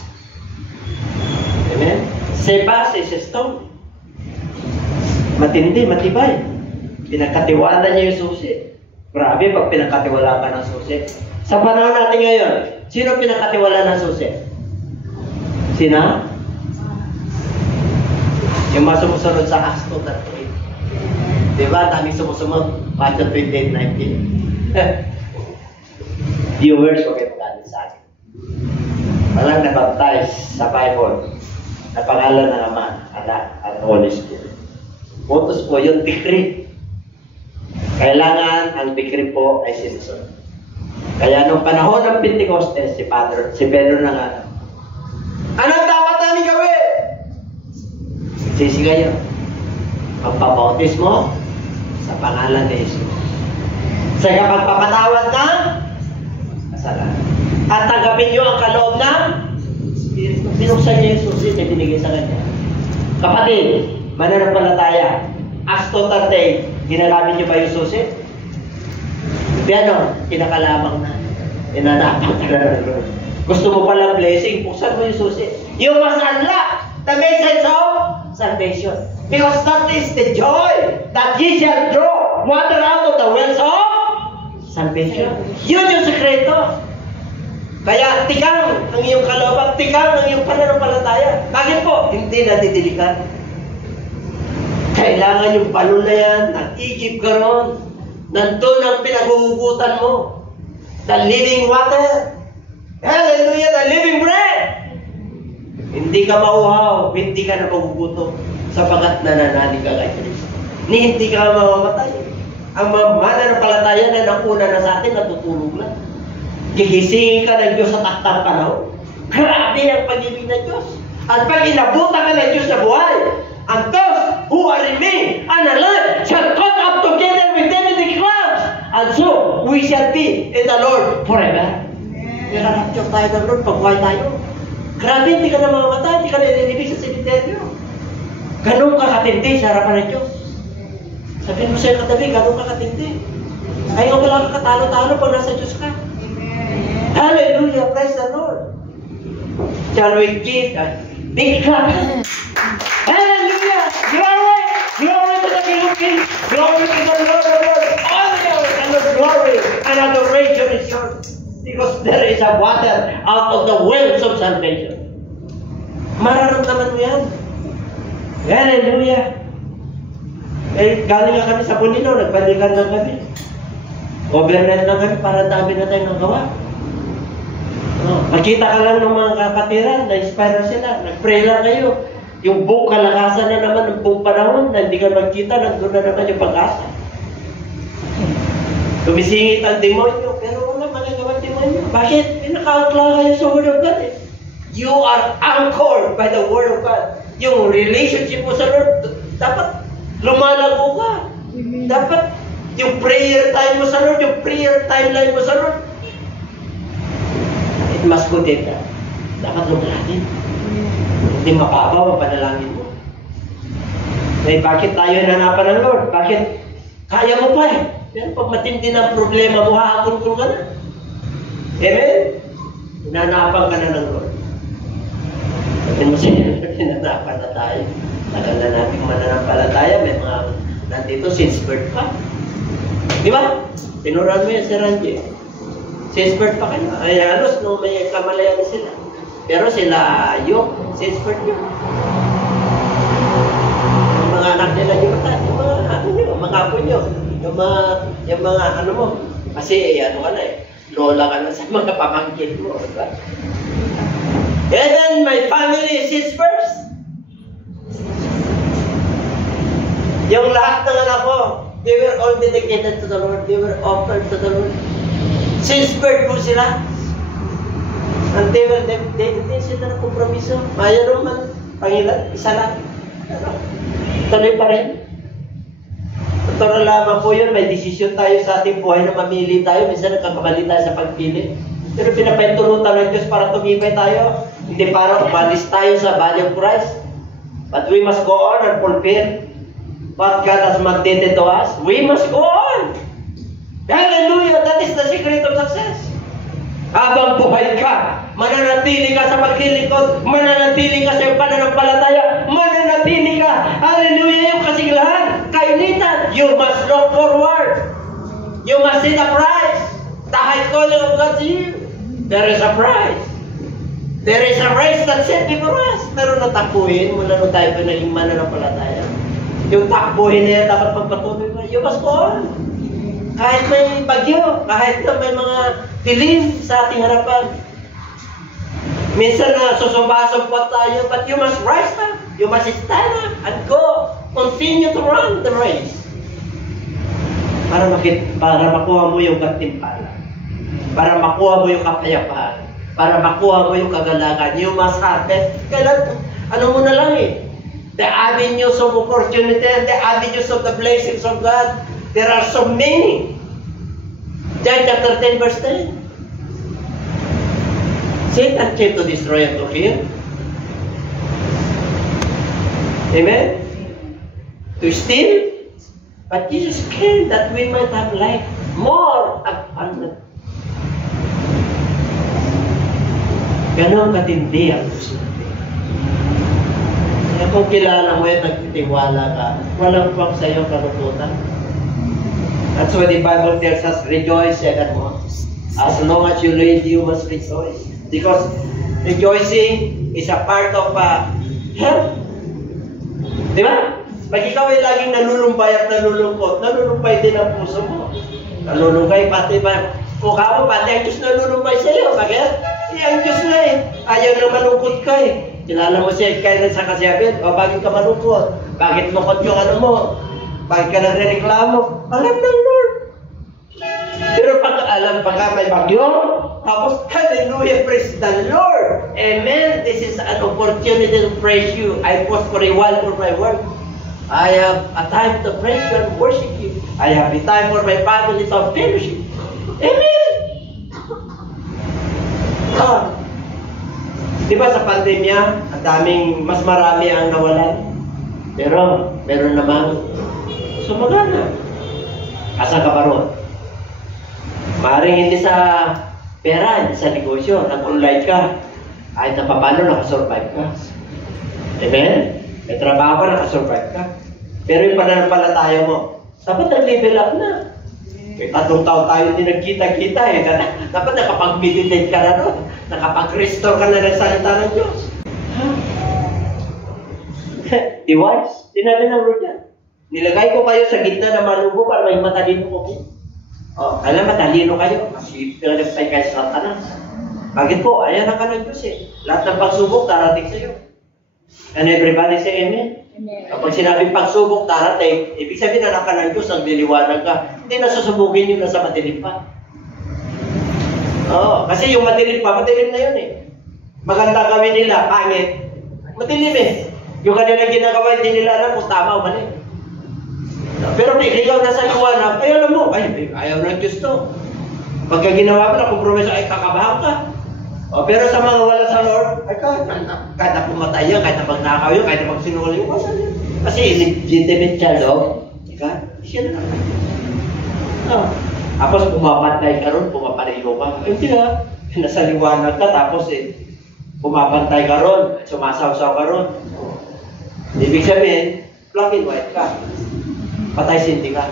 Amen? Cephas is a stone. Matindi, matibay. Pinagkatiwala niya yung susi. Grabe pag pinagkatiwala ka ng susi. Sa panahon natin ngayon, sino pinagkatiwala ng susi? Sina? Yung masumusunod sa Acts 2:38. Diba? Daming sumusunod. Matthew 28:19. Viewers, huwag kayo magalit sa akin. Walang nabaptize sa Bible na pangalan ng Ama, Anak, at Holy Spirit. Utos po yung decree. Kailangan ang decree po ay sinusunod. Kaya nung panahon ng Pentecostes, si Pedro na nga, ano dapat namin gawin? Sisi kayo. Magpabautis mo sa pangalan ni Jesus. Sa kapagpapatawad ng kasalanan. At tanggapin niyo ang kaloob ng Espiritu. Binuksan niya yung susi na binigay sa kanya. Kapatid, mananampalataya. Acts 2:38, ginagamit niyo ba yung susi? Pero, kinakalamang na. Inanapak ka na ng Lord. Gusto mo palang blessing, buksan mo yung susi. You must unlock the message of salvation. Because that is the joy that ye shall draw water out of the wells of salvation. Yun yung sekreto. Kaya tikang ang iyong kalooban, tikang ang iyong pananampalataya. Bakit po? Hindi nadidiligan. Kailangan yung balon na yan, nag-igib ka ron. Nandun ang pinaghuhugutan mo. The living water. Hallelujah, the living bread. Hindi ka mauhaw, hindi ka napagugutom, sapagat nananalig ka kay Kristo. Hindi ka mamamatay. Ang mananampalataya na nakuna na sa atin, natutulog lang. Gigisingin ka ng Diyos sa taktang panahon. Grabe ang pag-ibig ng Diyos. At pag inabutan ka ng Diyos na buhay, and those who are remain and alive shall caught up together with them in the clouds. And so, we shall be in the Lord forever. Pero rapture tayo ng Lord, pagbuhay tayo. Grabe, hindi ka na mamamatay, hindi ka na inilibig sa cemetery. Ganun ka katindi sa harapan ng Diyos. Sabihin mo sa'yo katabi, ganun ka katindi. Ayaw ka lang katalo-talo pag nasa Diyos ka. Hallelujah, praise the Lord. Shall we give a big clap? Hallelujah! Glory! Glory to the King of Kings! Glory to the Lord of Lords! All the honor and the glory and adoration is yours. Because there is a water out of the wells of salvation. Mararamdaman mo yan. Hallelujah! Eh, galing nga kami sa Bulino, nagbalikan lang kami. Overnight lang kami para dami na tayong nagawa. Makita ka lang ng mga kapatiran, na-inspire sila, nag-pray lang kayo. Yung buong kalakasan na naman ng buong panahon na hindi ka magkita, nandun na naman yung pag-asa. Tumisingit ang demonyo, pero wala magagawa ang demonyo. Bakit? Pinaka-outlaw kayo sa Word of God eh. You are anchored by the Word of God. Yung relationship mo sa Lord, dapat lumalago ka. Dapat yung prayer time mo sa Lord, yung prayer timeline mo sa Lord, it must go there. Dapat lumalago. Hindi mapabaw ang panalangin mo. Eh, bakit tayo nanapan ng Lord? Bakit? Kaya mo pa eh. Pero pag matindi na problema mo, hahakul ka na. Amen? Nanapan ka na ng Lord. Sabi mo sa'yo, nanapan na tayo. Tagal na natin mananampalataya. May mga nandito, since birth pa. Di ba? Tinuran mo yan si Ranji. Since birth pa kayo. Ay, halos no, may kamalayan na sila. Pero sila yung since birth yun. Yung mga anak nila yung mga apo nyo. Yung mga ano mo. Kasi ano ka na eh. Lola ka na sa mga pamangkin mo. Diba? And then my family is his first. Yung lahat ng anak ko, they were all dedicated to the Lord. They were offered to the Lord. Since birth po sila. And they sila ng kompromiso. Maya naman, Panginoon, isa lang. Tuloy pa rin. Totoo lamang po yun, may desisyon tayo sa ating buhay na mamili tayo. Minsan nagkakamali tayo sa pagpili. Pero pinapahintulutan ng Diyos para tumibay tayo. Hindi para umalis tayo sa body of Christ. But we must go on and fulfill what God has mandated to us. We must go on. Hallelujah! That is the secret of success. Habang buhay ka, mananatili ka sa paglilingkod, mananatili ka sa pananampalataya, mananatili ka, hallelujah, yung kasiglahan, kainitan, you must look forward. You must see the prize. The high calling of God to you. There is a prize. There is a prize that's set before us. Pero natakbuhin, mula nung tayo pa naging mananampalataya. Yung takbuhin na yan, dapat pagpatuloy ka. You must go on. Kahit may bagyo, kahit na may mga dilim sa ating harapan. Minsan na susubasok tayo, but you must rise up. You must stand up and go. Continue to run the race. Para makuha mo yung gantimpala. Para makuha mo yung kapayapaan. Para makuha mo yung kagalakan. You must have it. Kailan, ano mo na lang eh. The avenues of opportunity, the avenues of the blessings of God. There are so many. John chapter 10 verse 10. Satan came to destroy and to kill. Amen? To steal. But Jesus came that we might have life more abundant. Ganon katindi ang gusto natin. Kaya kung kilala mo yan, nagtitiwala ka, walang pang sa iyo kanututan. That's why the Bible tells us, rejoice evermore. As long as you live, you must rejoice. Because rejoicing is a part of health. Di ba? Pag ikaw ay laging nalulumbay at nalulungkot, nalulumbay din ang puso mo. Nalulumbay pati ba? Mukha mo, pati ang Diyos nalulumbay sa iyo. Bakit? Ang Diyos na eh. Ayaw na malungkot ka eh. Kilala mo siya, kaya sa kasiyabit. O bakit ka malungkot? Bakit lungkot yung ano mo? Bakit ka nagreklamo? Alam ng Lord. Pero pag alam pa ka may bagyo, tapos hallelujah, praise the Lord. Amen. This is an opportunity to praise you. I post for a while for my work. I have a time to praise you and worship you. I have a time for my family to fellowship. Amen. Di ba sa pandemya, ang daming, mas marami ang nawalan. Pero, meron namang sumagana. Asa ka pa ron? Maaaring hindi sa pera, hindi sa negosyo, nag-online ka. Kahit na paano, nakasurvive ka. Amen? May trabaho ka, nakasurvive ka. Pero yung pananampalataya mo, dapat nag-level up na. May 3 taon tayo hindi nagkita-kita eh. Dapat nakapag-meditate ka na doon. Nakapag-restore ka na ng salita ng Diyos. Di wise? Sinabi ng Lord yan. Nilagay ko kayo sa gitna ng malubo para may matalino ko kayo. Alam, matalino kayo. Kasi pinagpay kayo sa Satanas. Bakit po? Ayan ang ka ng Diyos eh. Lahat ng pagsubok darating sa iyo. And everybody say amen? Amen. Kapag sinabing pagsubok darating, ibig sabihin na ka ng Diyos, nagliliwanag ka. Hindi nasusubukin yung nasa madilim pa. Kasi yung madilim pa, madilim na yun eh. Maganda gawin nila, pangit. Madilim eh. Yung kanila ginagawa, hindi nila alam kung tama o mali. Pero ikaw nasa liwanag, ay alam mo, ayaw ng Diyos to. Pagka ginawa mo na kompromiso, ay kakabahan ka. Pero sa mga wala sa Lord, ay kahit na pumatay yan, kahit na magnakaw yun, kahit na magsinungal yun, kasi legitimate child, siya na naman. Tapos pumapantay ka ron, pumapariyo ka. Hindi nasa liwanag ka, tapos pumapantay ka ron, sumasaw-saw ka ron. Ibig sabihin, black and white ka. Patay sindi ka.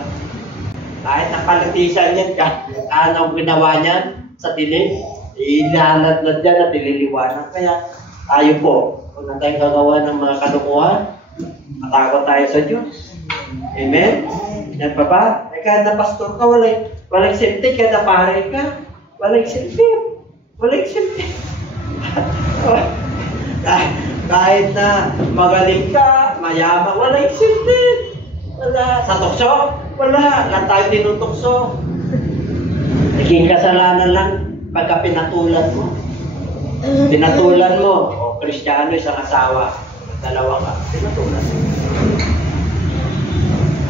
Kahit napalitisan yan ka, anong ginawa niyan sa tinig, ilalad na dyan at ililiwanag. Kaya tayo po, kung na tayong gagawa ng mga kalukuhan, matakot tayo sa Diyos. Amen? Yan pa ba? Kahit na pastor ka, walang silti, kahit na pare ka, walang silti. Walang silti. Kahit na magaling ka, mayaman, walang silti. Wala. Sa tukso? Wala. Lang tayo tinutukso. Naging kasalanan lang pagka pinatulan mo. Pinatulan mo. Kristyano, isang asawa. Dalawa ka. Pinatulan mo.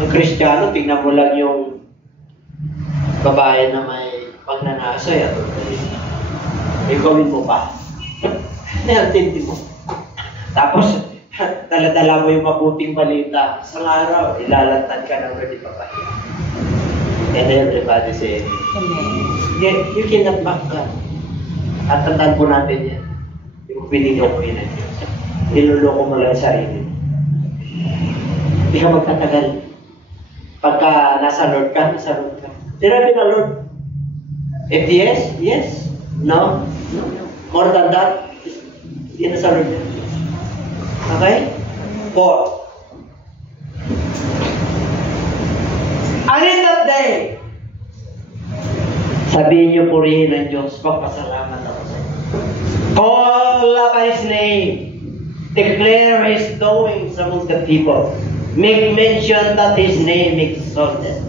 Ang Kristyano, tingnan mo lang yung babae na may pagnanasay at gawin mo pa. Naltindi mo. Tapos, dala-dala mo yung mabuting balita. Isang araw, ilalantad ka ng ready papahiya. And everybody say, you cannot back up. At tandaan po natin yan. Yung pinigawin ng Diyos. Niluloko mo lang sarili. Hindi ka magtatagal. Pagka nasa Lord ka, nasa Lord ka. Sinabi na Lord, if yes, yes. No, no. More than that, hindi na sa Lord. Okay? 4. Ang end of day, sabihin niyo purihin ng Diyos, magpasalamat ako sa iyo. Call upon His name. Declare His doings among the people. Make mention that His name is exalted.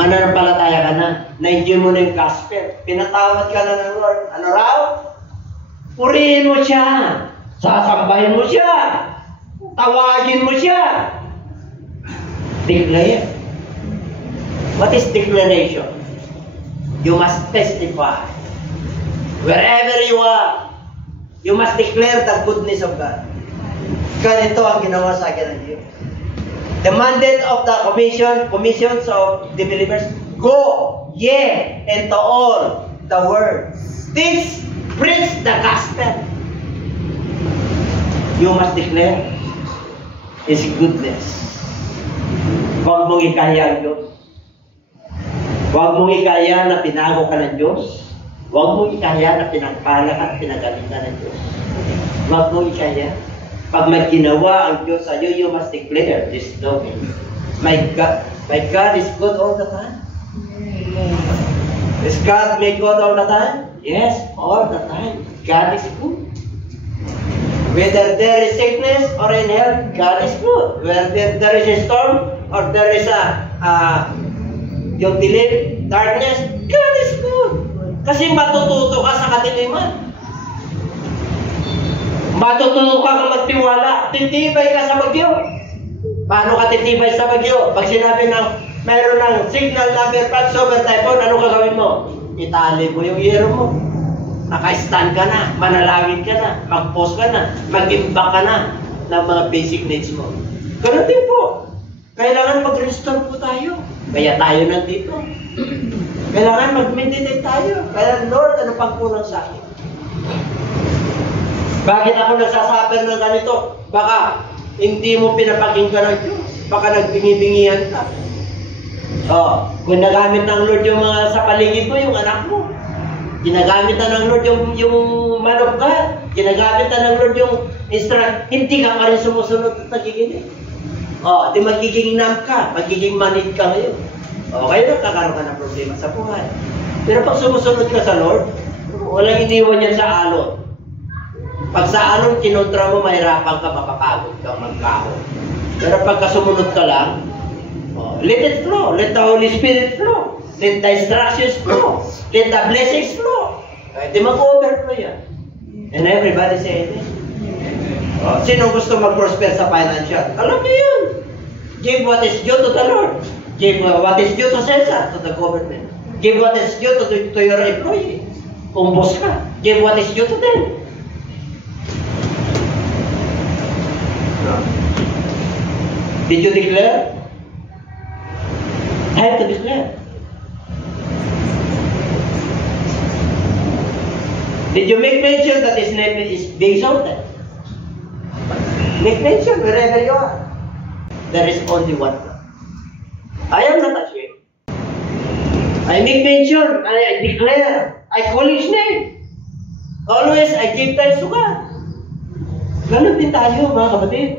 Mananampalataya ka na. Na-enjoy mo na yung gospel. Pinatawad ka na ng Lord. Ano raw? Purihin mo siya. Sasambahin mo siya. Tawagin mo siya. Declare. What is declaration? You must testify. Wherever you are, you must declare the goodness of God. Ganito ang ginawa sa akin ng Diyos. The mandate of the commissions of the believers, go ye into all the world. Teach, preach the gospel. You must declare His goodness. Huwag mong ikaya ang Diyos. Huwag mong ikaya na pinago ka ng Diyos. Huwag mong ikaya na pinagpala at pinagalitan ng Diyos. Huwag mong ikaya. Pag may ginawa ang Diyos sa iyo, you must declare this knowing. My God is good all the time. Is God make good all the time? Yes, all the time. God is good. Whether there is sickness or in health, God is good. Whether there is a storm or there is yung dilim, darkness, God is good. Kasi matututo ka sa katiliman. Matututo ka kung magtiwala. Titibay ka sa bagyo. Paano ka titibay sa bagyo? Pag sinabi ng mayroon ng signal number 5 over typhoon, ano gagawin mo? Itali mo yung yero mo. Naka-stand ka na, manalangin ka na, mag-post ka na, mag-imbak ka na ng mga basic needs mo. Ganun din po. Kailangan mag-restore po tayo. Kaya tayo nandito. Kailangan mag-meditate tayo. Kaya, Lord, ano pang kulang sa akin? Bakit ako nagsasuffer ng ganito? Baka hindi mo pinapakinggan ng Diyos. Baka nagbingi-bingihan ka. Kung nagamit ng Lord yung mga sa paligid mo, yung anak mo. Ginagamit na ng Lord yung manok ka. Ginagamit na ng Lord yung instruct. Hindi ka pa rin sumusunod at nagiginig. Di magiging numb ka. Magiging manid ka ngayon. Kaya nagkakaroon ka ng problema sa buhay. Pero pag sumusunod ka sa Lord, walang iniwan yan sa alon. Pag sa alon, kinontra mo, mahirapan ka, mapapagod ka, magkaho. Pero pagka sumunod ka lang, let it flow. Let the Holy Spirit flow. Let the instructions flow. Let the blessings flow. Hindi mag-overflow yan. And everybody say amen. Sino gusto mag-prosper sa financial? Alam niyo yun. Give what is due to the Lord. Give what is due to Caesar, to the government. Give what is due to your employee. Kung boss ka, give what is due to them. Did you declare? Time to declare. Did you make mention that His name is being exalted? Make mention wherever you are. There is only one God. I am not ashamed. I make mention, I declare, I call His name. Always I give thanks to God. Ganun din tayo, mga kapatid.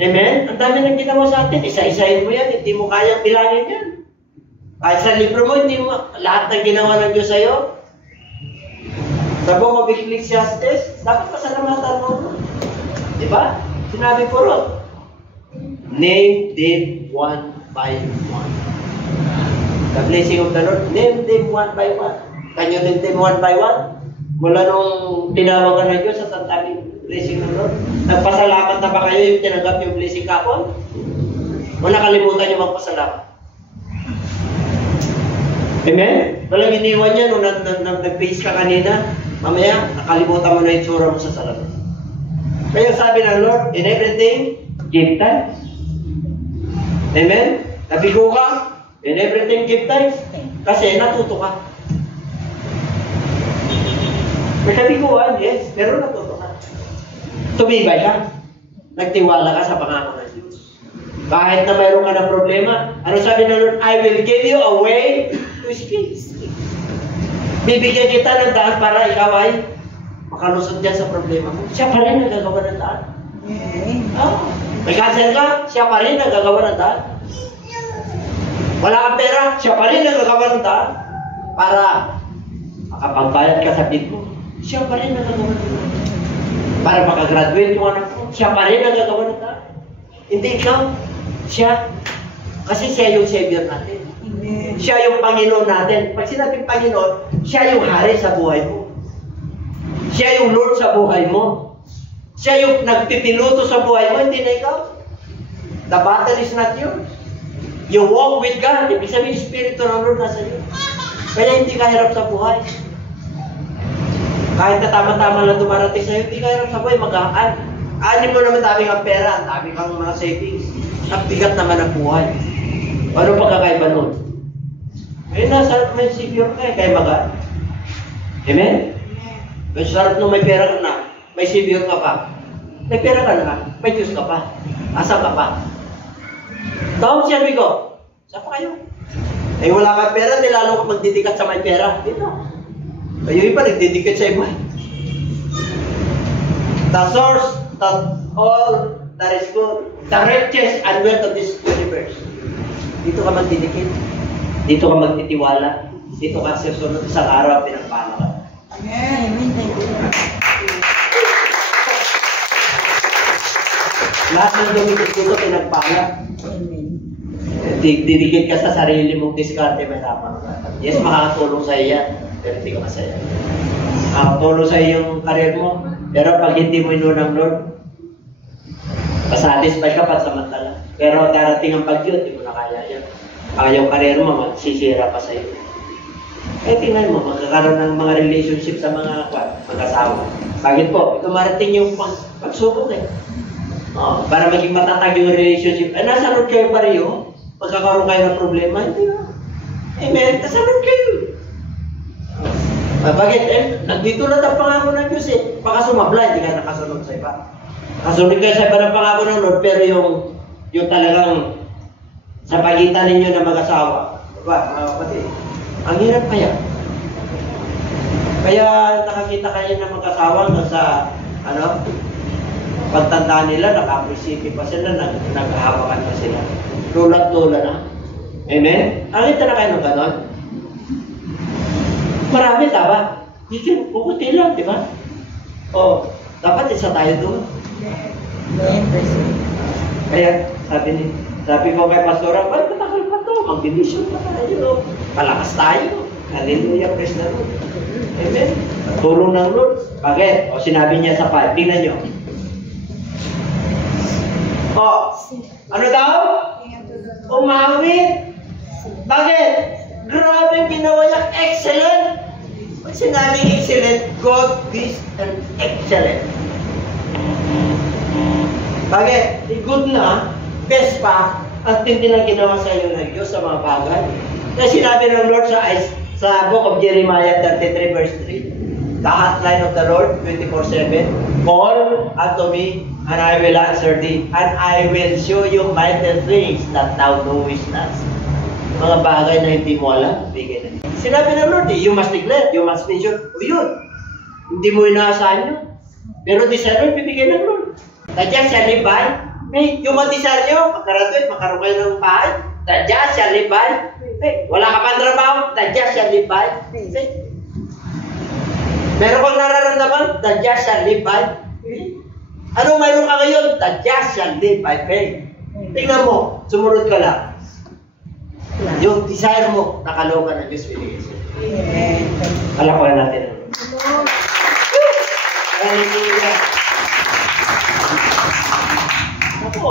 Amen? Ang dami nang ginawa sa atin. Isa-isahin mo yan. Hindi mo kayang bilangin yan. Kahit sa libro mo, hindi mo lahat ng ginawa ng Diyos sa'yo. Sa book of Ecclesiastes, dapat pasalamatan mo. Diba? Sinabi ko ron. Name them one by one. The blessing of the Lord, name them one by one. Can you name them one by one? Mula nung tinawag ka ng Diyos sa tantabing blessing ng Lord. Nagpasalamat na ba kayo yung tinanggap yung blessing kapon? O nakalimutan yung magpasalamat? Amen? Walang iniwan yan nung nag-face ka kanina. Mamaya, nakalimutan mo na yung tsura mo sa salamat. Kaya sabi ng Lord, in everything, give thanks. Amen? Nabigo ka, in everything, give thanks. Kasi natuto ka. May kabiguan, yes, pero natuto ka. Tumibay ka. Nagtiwala ka sa pangako ng Diyos. Kahit na mayroon ka ng problema, ano sabi ng Lord? I will give you a way to escape. Bibigyan kita ng daan para ikaw ay makalusot dyan sa problema mo. Siya pa rin ang gagawa ng daan. May cancer ka, siya pa rin ang gagawa ng daan. Wala kang pera, siya pa rin ang gagawa ng daan. Para makapagbayad ka sa bill mo, siya pa rin ang gagawa ng daan. Para makagraduate yung anak mo, siya pa rin ang gagawa ng daan. Hindi ikaw, siya. Kasi siya yung Savior natin. Siya yung Panginoon natin. Pag sinabing Panginoon, siya yung hari sa buhay mo. Siya yung Lord sa buhay mo. Siya yung nagpipiluto sa buhay mo, hindi na ikaw. The battle is not yours. You walk with God. Ibig sabihin, Espiritu ng Lord nasa iyo. Kaya hindi ka hirap sa buhay. Kahit na tama-tama lang dumarating sa'yo, hindi ka hirap sa buhay. Anin mo naman dami kang pera, dami kang mga savings. Ang bigat naman ang buhay. Ano pagkakaiba nun? Nasa may secure ka, kaya magaan. Amen? Kaya sarap nung may pera ka na, may secure ka pa. May pera ka na, may Diyos ka pa. Asa ka pa? Tawag siya, amigo. Saan pa kayo? Wala kang pera, di lalo ka magdidikat sa may pera. Dito. Kayo iba, nagdidikit sa iba. The source, all that is good, the riches and wealth of this universe. Dito ka magdidikit. Dito ka magtitiwala. Dito ka susunod isang araw pinagpala ka. Amen. Thank you. Lahat ng dumikit dito pinagpala. Amen. Didikit ka sa sarili mong diskarte, mahirapan ka. Yes, makakatulong sa iyo yan, pero hindi ka masaya. Makakatulong sa iyo yung karir mo, pero pag hindi mo inunan ng Lord, pasatisfy ka pa samantala. Pero darating ang bagyo, hindi mo na kaya yan. Yung karir mo, magsisira pa sa iyo. Eh, tingnan mo, magkakaroon ng mga relationship sa mga mag-asawa. Bakit po? Dumarating yung pagsubok eh. Para maging matatag yung relationship. Nasa Lord kayo pareho? Magkakaroon kayo ng problema? Hindi ba? Amen? Nasa Lord kayo. Bakit? Nandito na ang pangako ng Diyos eh. Baka sumabla, hindi ka nakasunod sa iba. Nakasunod kayo sa iba ng pangako ng Lord, pero yung talagang sa pagitan ninyo na mag-asawa. Diba? Ang hirap kaya. Kaya nakakita kayo ng mag-asawa hanggang sa pagtanda nila, naka-appreciate pa sila, nag-hawakan pa sila. Lula't-lula na. Amen? Nakita na kayo ng ganon? Marami, tama? Hindi, pukuti lang, di ba? Dapat isa tayo doon. Kaya, sabi ko kay Pastora, ba't matakal pa to? Mag-division pa tayo. Malakas tayo. Hallelujah, praise the Lord. Amen? Tulong ng Lord. Bakit? Sinabi niya sa 5. Tingnan nyo. Ano daw? Umawit. Bakit? Grabe ginawa niya. Excellent. Pag sinabing excellent, God is an excellent. Bakit? Good na, best pa, ang tindi ng ginawa sa iyo ng Diyos sa mga bagay. Kaya sinabi ng Lord sa book of Jeremiah 33 verse 3, the hotline of the Lord 24/7, call unto me, and I will answer thee, and I will show you mighty things that thou knowest not. Mga bagay na hindi mo alam, bigay na. Sinabi ng Lord, you must declare, you must mention, yun. Hindi mo inaasahan yun. Pero desire mo, bibigay ng Lord. Tadya siya libay. Yung mag-desire nyo, mag-graduate, makaroon kayo ng bahay. Tadya siya libay. Wala ka pang trabaho, tadya siya libay. Meron kang nararamdaman, tadya siya libay. Ano mayroon ka ngayon? Tadya siya libay. Tingnan mo, sumunod ka lang. Yung desire mo, nakaloka ng Diyos binigay sa'yo. Kalakuan natin. Hallelujah. Ako,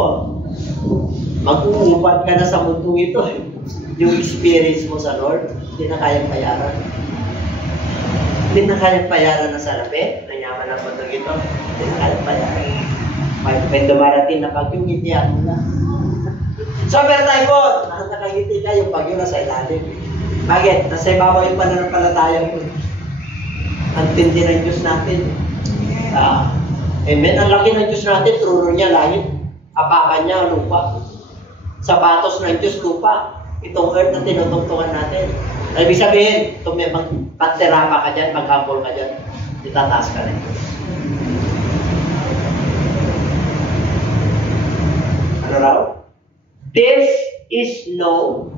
mag-uupat ka na sa mundo ito. Yung experience mo sa Lord, hindi na kayang bayaran. Hindi na kayang bayaran na salapi, nanyaman ang mundo ito. Hindi na kayang bayaran. May dumarating na pag yung ngitian mo na. Sober tayo po! Nakangiti ka yung bagyo na sa ilalim. Bakit? Nasa ibabaw yung pananampalataya mo. Ang tindi ng Diyos natin. Amen. Ang laki ng Diyos natin, trono niya, langit. Apakan niya, lupa. Sapatos ng Diyos, lupa. Itong earth na tinutungtungan natin. Ibig sabihin, pagterapa ka dyan, pag-humble ka dyan, itataas ka na Diyos. Ano raw? This is known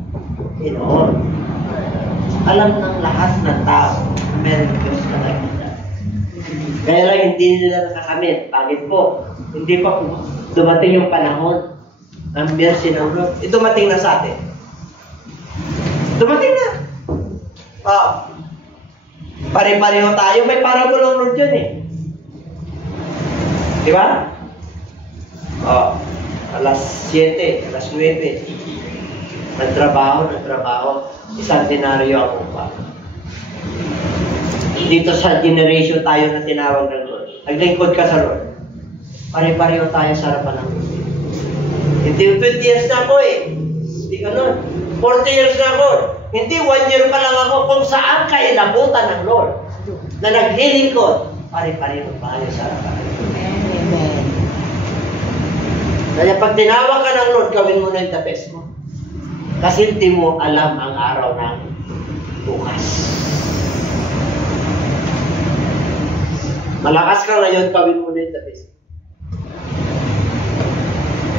in all. Alam ng lahat ng tao na meron ng Diyos na nakita. Kaya lang hindi nila nakakamit. Bakit po? Hindi pa po dumating yung panahon ng mercy ng Lord. Dumating na sa atin. Dumating na. Pare-pareho tayo. May parable ng Lord yun eh. Di ba? Alas 7, alas 9. Nagtrabaho. Isang denaryo ang upa. Dito sa generation tayo na tinawag ng Lord. Naglingkod ka sa Lord. Pare-pareho tayo sa harapan ng Lord. Hindi 20 years na ako eh. Hindi ganun. 40 years na ako. Hindi 1 year pa lang ako kung saan ka inabutan ng Lord. Na naglilingkod. Pare-pareho tayo sa harapan ng Lord. Amen. Kaya pag tinawag ka ng Lord, gawin mo na yung the best mo. Kasi hindi mo alam ang araw ng bukas. Malakas ka ngayon, gawin mo na yung the best.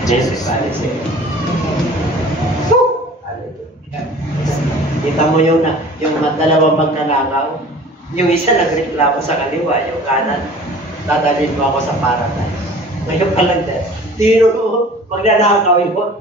Everybody say, kita mo yung dalawang magkanakaw, yung isa nagreklamo sa kaliwa, yung kanan, dadalhin mo ako sa paradise. Ngayon pa lang din, tino mo, magnanakaw yun.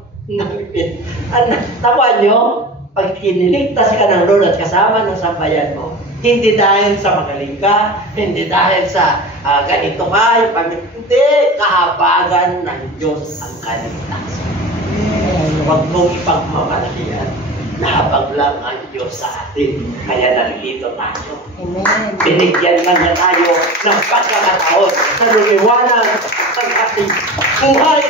Tawa nyo, pag kiniligtas ka ng Lord at kasama ng sambayan mo, hindi dahil sa magaling ka, hindi dahil sa ganito ka, yung pamilya, hindi, kahabagan ng Diyos ang kaligtasan. Huwag mong ipagmamalaki yan. Nahabag lang ang Diyos sa atin. Kaya nandito tayo. Amen. Binigyan lang na tayo ng pagkakataon sa lumiwanag ng ating buhay.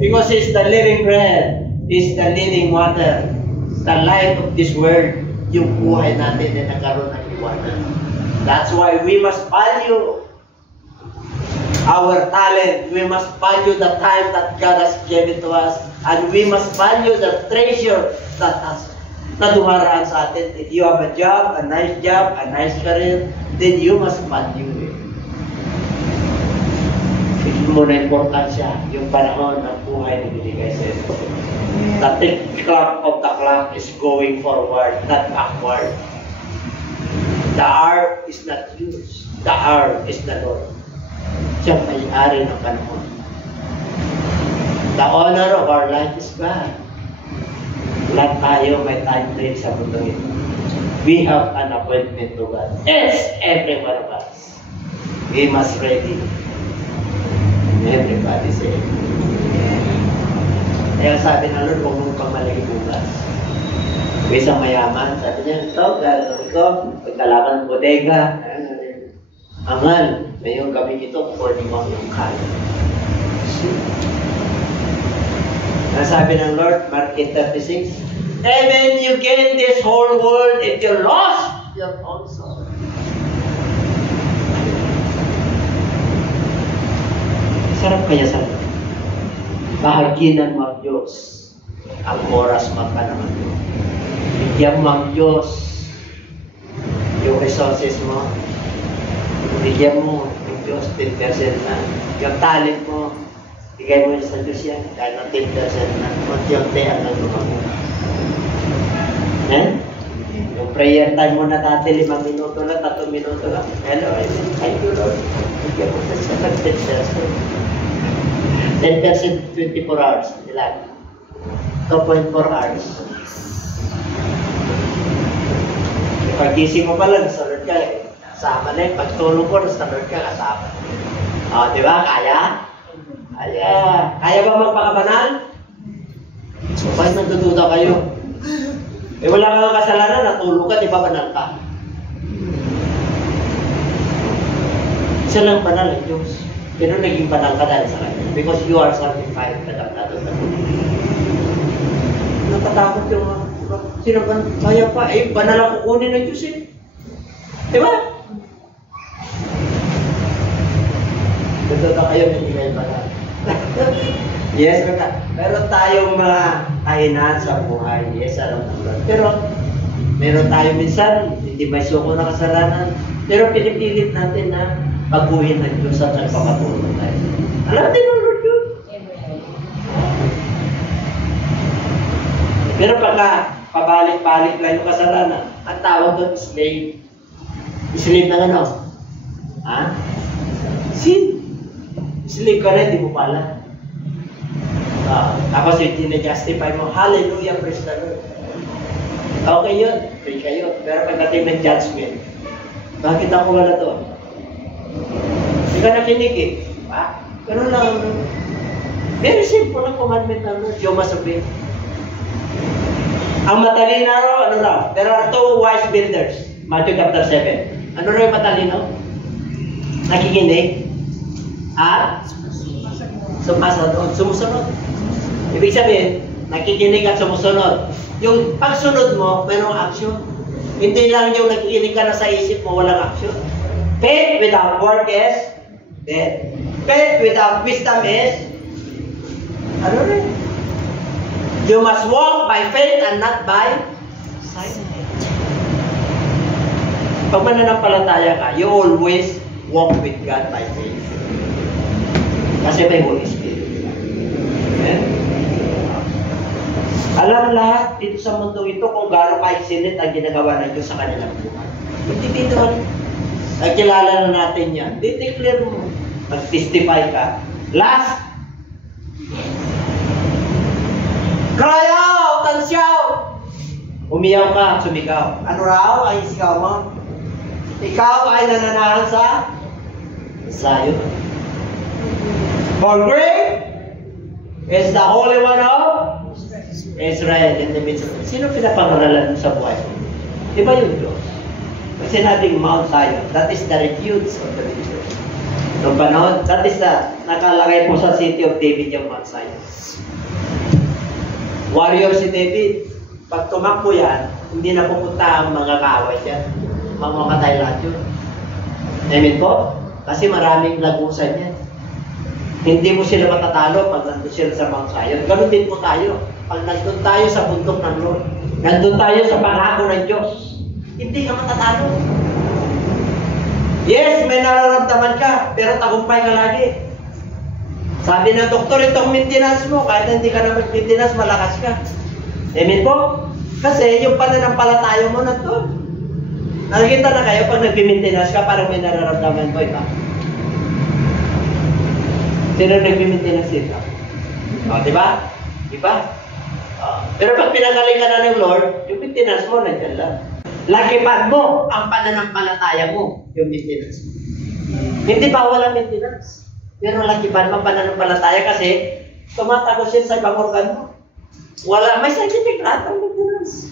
Because He's the living bread, He's the living water, the light of this world. Yung buhay natin na nagkaroon ng liwanag. That's why we must value our talent. We must value the time that God has given to us. And we must value the treasure that has na dumaraan sa atin. If you have a job, a nice career, then you must value it. Bigyan mo na importansya yung panahon ng buhay na binigay sa iyo. The tick clock of the clock is going forward, not backward. The hour is not yours. The hour is the Lord. Siya may-ari ng panahon. The honor of our life is God. Lahat tayo may time frame sa mundo ito. We have an appointment to God. Yes, every one of us. We must ready. Everybody say, kaya sabi ng Lord, huwag mong pamalagi bukas. May isang mayaman, sabi niya, ito, gagawin ko, pagkalaman ng bodega, angal, ngayong gabi ito, kukunin mo ang kaya. Sabi ng Lord, Mark 8:36, even you gain this whole world if you lost your own soul. Sarap kaya sa Lord. Bahaginan mo ang Diyos ang oras magpanahon mo. Bigyan mo ang Diyos yung resources mo. Bigyan mo yung Diyos 10% na. Yung talent mo, bigay mo sa Diyos yan. Dahil ng 10% na. Unti-unti ang naglumago. Yung prayer time mo na dati 5 minuto lang, 3 minuto lang. Hello, amen. Thank you, Lord. Bigyan mo sa 10%. 10% 24 hours. Ilan? 2.4 hours. Pag-gising mo pala, nasa Lord ka eh. Kasama na yun. Pagtulog ko, nasa Lord ka, kasama. O, di ba? Kaya? Kaya. Kaya ba magpakabanal? So, bakit nagdududa kayo? Eh, wala kang kasalanan, natulog ka, di ba banal ka? Isa lang banal ang Diyos. Pero naging banal ka dahil sa Kanya. Because you are sanctified ka dapat natin. Nakatakot yung mga, sino ba? Kaya pa, eh, banal ang kukunin ng Diyos eh. Di ba? Nagdududa kayo, hindi kayo banal. Yes, meron tayong mga kahinaan sa buhay. Yes, alam ng Lord. Pero, meron tayo minsan, hindi may suko na kasalanan. Pero pinipilit natin na baguhin ng Diyos at nagpapatulong tayo. Alam din ng Lord yun. Pero pagka pabalik-balik lang yung kasalanan, ang tawag doon, slave. Slave ng ano? Ha? Sin. Slave ka rin, di mo pala. Tapos yung tinajustify mo, hallelujah, praise the Lord. Okay yun, free kayo. Pero pagdating ng judgment, bakit ako wala to? Hindi ka nakinig eh. Ganun lang. Very simple ang commandment ng Lord. You must obey. Ang matalino, ano lang? There are 2 wise builders. Matthew chapter 7. Ano rin yung matalino? Nakikinig. At sumusunod. Ibig sabihin, nakikinig at sumusunod. Yung pagsunod mo, mayroong action. Hindi lang yung nakikinig ka na sa isip mo, walang action. Faith without work is dead. Faith without wisdom is ano rin? You must walk by faith and not by sight. Pag mananampalataya ka, you always walk with God by faith. Kasi may Holy Spirit. Amen? Alam lahat dito sa mundong ito kung gaano ka-excellent ang ginagawa ng Diyos sa kanilang buhay. Individual. Nagkilala na natin yan. Declare mo. Mag-testify ka. Last. Cry out and shout. Umiyaw ka at sumigaw. Ano raw ay sigaw mo? Ikaw ay nananahan sa Zion. For great is the Holy One of Israel in the midst of... Sino pinapangaralan mo sa buhay mo? Di ba yung Diyos? Pag sinabing Mount Zion, that is the refuge of the religious. Noong panahon, that is the nakalagay po sa city of David yung Mount Zion. Warrior si David. Pag tumakbo yan, hindi na pupunta ang mga kaaway dyan. Mamamatay lahat yun. Amen po? Kasi maraming lagusan yan. Hindi mo sila matatalo pag nandun sila sa Mount Zion. Ganun din po tayo. Pag nandun tayo sa bundok ng Lord, nandun tayo sa pangako ng Diyos, hindi ka matatalo. Yes, may nararamdaman ka, pero tagumpay ka lagi. Sabi ng doktor, itong maintenance mo, kahit hindi ka na mag-maintenance, malakas ka. Amen po? Kasi yung pananampalataya mo na to. Nakikita na kayo pag nag-maintenance ka, parang may nararamdaman ko, iba? Sino nag-maintenance dito? O, diba? Diba? Pero pag pinagaling ka na ng Lord, yung maintenance mo, nandiyan lang. Lakipan mo ang pananampalataya mo, yung maintenance mo. Hindi ba wala maintenance? Pero lakipan mo ang pananampalataya kasi tumatagos siya sa ibang organ mo. Wala, may certificate ang maintenance.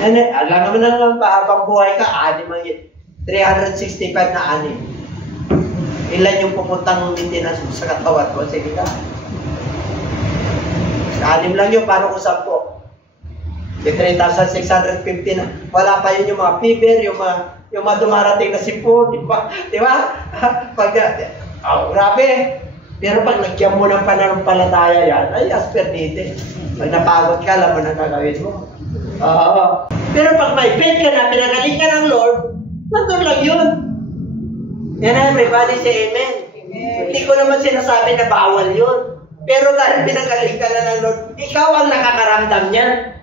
And alam naman na naman pa, habang buhay ka, 365 na 6. Ilan yung pumuntang maintenance mo sa katawan ko? Sige ka. 6 lang yun, paano ko 10? May 3,650 na. Wala pa yun yung mga fever, yung mga dumarating na sipon, di ba? Di ba? Pag, grabe. Pero pag nagyan mo ng pananampalataya yan, ay asperdite. Pag napagod ka, alam mo na gagawin mo. Pero pag may faith ka na, pinagaling ka ng Lord, nandun lang yun. Yan, everybody say amen. Hindi ko naman sinasabi na bawal yun. Pero dahil pinagaling ka na ng Lord, ikaw ang nakakaramdam niyan.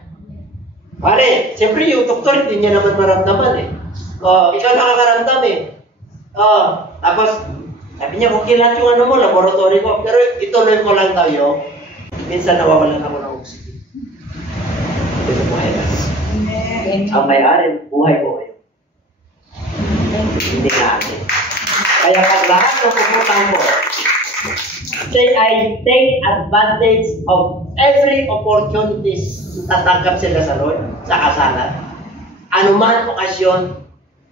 Pare, siyempre yung doktor, hindi niya naman maramdaman eh. Ikaw nakakaramdam eh. Tapos, sabi niya, okay lahat yung ano mo, laboratory ko. Pero ituloy ko lang tayo. Minsan nawawalan ako ng oxygen. Ito buhay na. Ang may-ari, buhay ko kayo. Hindi natin. Kaya pag lahat ng puputang mo, say, I take advantage of every opportunities tatanggap sila sa Lord, sa kasalan. Anuman okasyon,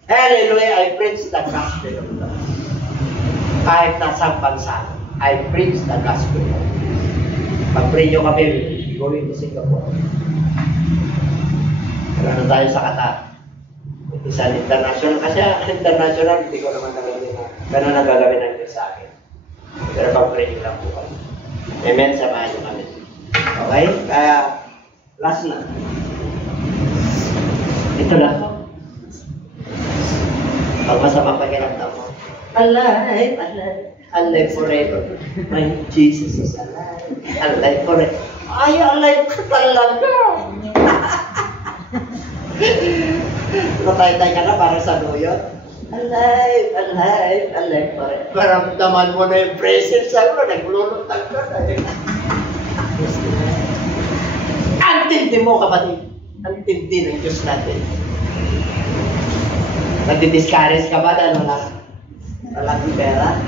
hallelujah, I preach the gospel of God. Kahit nasa bansa, I preach the gospel. Pag-pray nyo kami, going to Singapore. Ano tayo sa Qatar. Isang international, kasi international, hindi ko naman nagagawin na. Ganun ang gagawin ng Diyos sa akin. Pero pag-pray nyo lang po kami. Amen, samahan nyo kami. Okay? Kaya, last na. Ito lang po. Pag masama pakiramdam mo, alive, alive, alive forever. My Jesus is alive. Alive forever. Ay, alive ka talaga. Matay-tay ka na para sa Noyon. Alive, alive, alive forever. Maramdaman mo na yung presence mo, naglulutang ka na. Antindi mo, kapatid. Antindi ng Diyos natin. Nagdi-discourage ka ba dahil walang pera?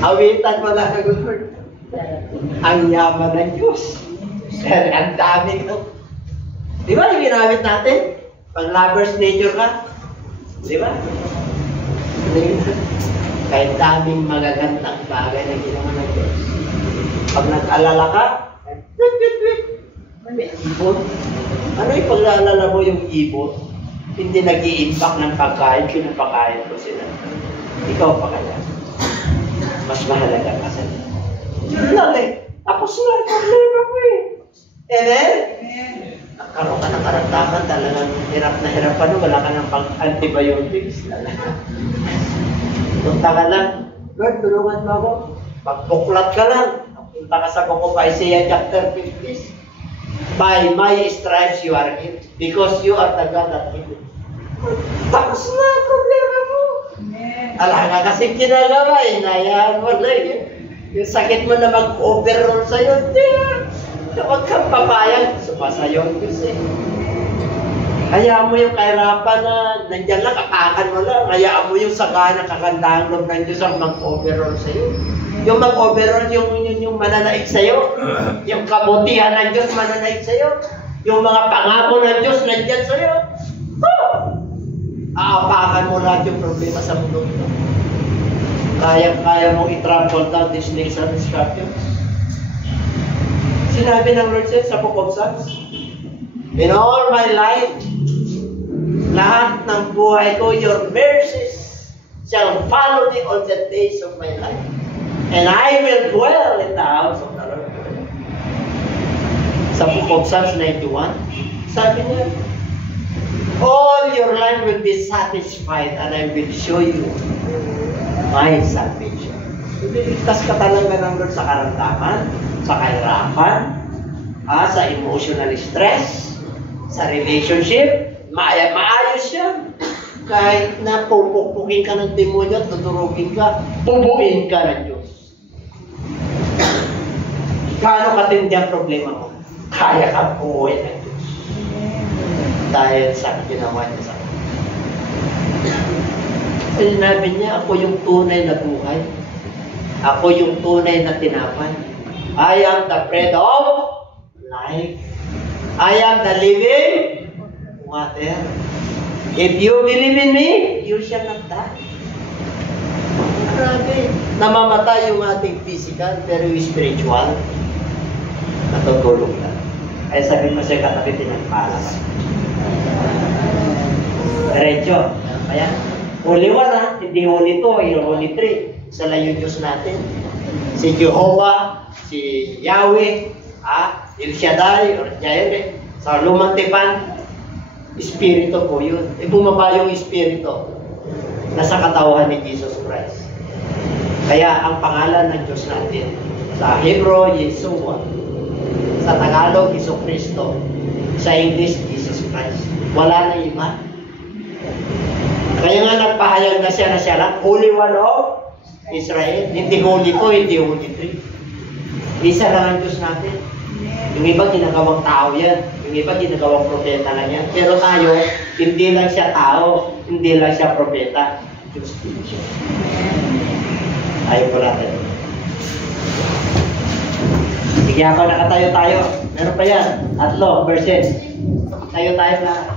Awitan mo lang ng Lord. Ang yaman ng Diyos. Ang dami ko. Di ba yung ginamit natin? Pag lover's nature ka. Di ba? Kahit daming magagandang bagay na ginawa ng Diyos. Pag nag-alala ka, may ibon. Ano yung pag-aalala mo yung ibon? Hindi nag-i-impact ng pagkain, pinapakain ko sila. Ikaw pa kaya. Mas mahalaga ka sa nila. Yun lang eh. Tapos na, problema ko eh. Amen? Nagkaroon ka ng karamdaman, talagang hirap na hirap pa no, wala ka ng pang-antibiotics. Punta ka lang. Lord, tulungan mo ako. Pagpuklat ka lang. Punta ka sa Book of Isaiah chapter 50. By my stripes you are healed. Because you are the God that healed. Tapos na ang problema mo. Ala ka kasi ginagawa eh. Nayaan mo lang eh. Yung sakit mo na mag-overroll sa'yo. Hindi. Huwag kang papayag. Sumasayo ang Diyos eh. Hayaan mo yung kahirapan na nandyan lang, kapakan mo lang. Hayaan mo yung sagana, kagandahan loob ng Diyos ang mag-overall sa'yo. Yung mag-overall, yung mananaig sa'yo. Yung kabutihan ng Diyos mananaig sa'yo. Yung mga pangako ng Diyos nandyan sa'yo. Aapakan mo lahat yung problema sa mundo. Kaya mong i-trample down these snakes and scorpions. Sinabi ng Lord sa Book of Psalms, in all my life, lahat ng buhay ko, your mercies shall follow me all the days of my life. And I will dwell in the house of the Lord. Sa Book of Psalms 91, sabi niya, all your life will be satisfied and I will show you my salvation. Iligtas ka talaga ng Lord sa karamdaman, sa kahirapan, sa emotional stress, sa relationship, maayos yan. Kahit na pupukpukin ka ng demonyo at tuturugin ka, pupuin ka ng Diyos. Gaano katindi ang problema mo? Kaya ka pupuin ng Diyos. Dahil sa ginawa niya sa akin. Sinabi niya, ako yung tunay na buhay. Ako yung tunay na tinapay. I am the bread of life. I am the living water. If you believe in me, you shall not die. Grabe. Namamatay yung ating physical, pero yung spiritual, natutulog lang. Ay sabi mo sa'yo, katabi pinagpala ka. Diretso. Ayan. Holy 1 ha, hindi Holy 2, Holy 3. Isa lang yung Diyos natin. Si Jehovah, si Yahweh, El Shaddai, or Jireh, sa lumang tipan, Espiritu po yun. Bumaba yung Espiritu nasa katawan ni Jesus Christ. Kaya ang pangalan ng Diyos natin, sa Hebrew, Yeshua, sa Tagalog, Iso Cristo, sa English, Jesus Christ. Wala na iba. Kaya nga nagpahayag na siya lang, Holy One of Israel. Hindi Holy 2, hindi Holy 3. Isa lang ang Diyos natin. Yung iba ginagawang tao yan. Yung iba ginagawang propeta lang yan. Pero tayo, hindi lang siya tao, hindi lang siya propeta. Diyos din siya. Ayaw ko natin. Sige, ako nakatayo tayo. Meron pa yan. 3 verses. Tayo na.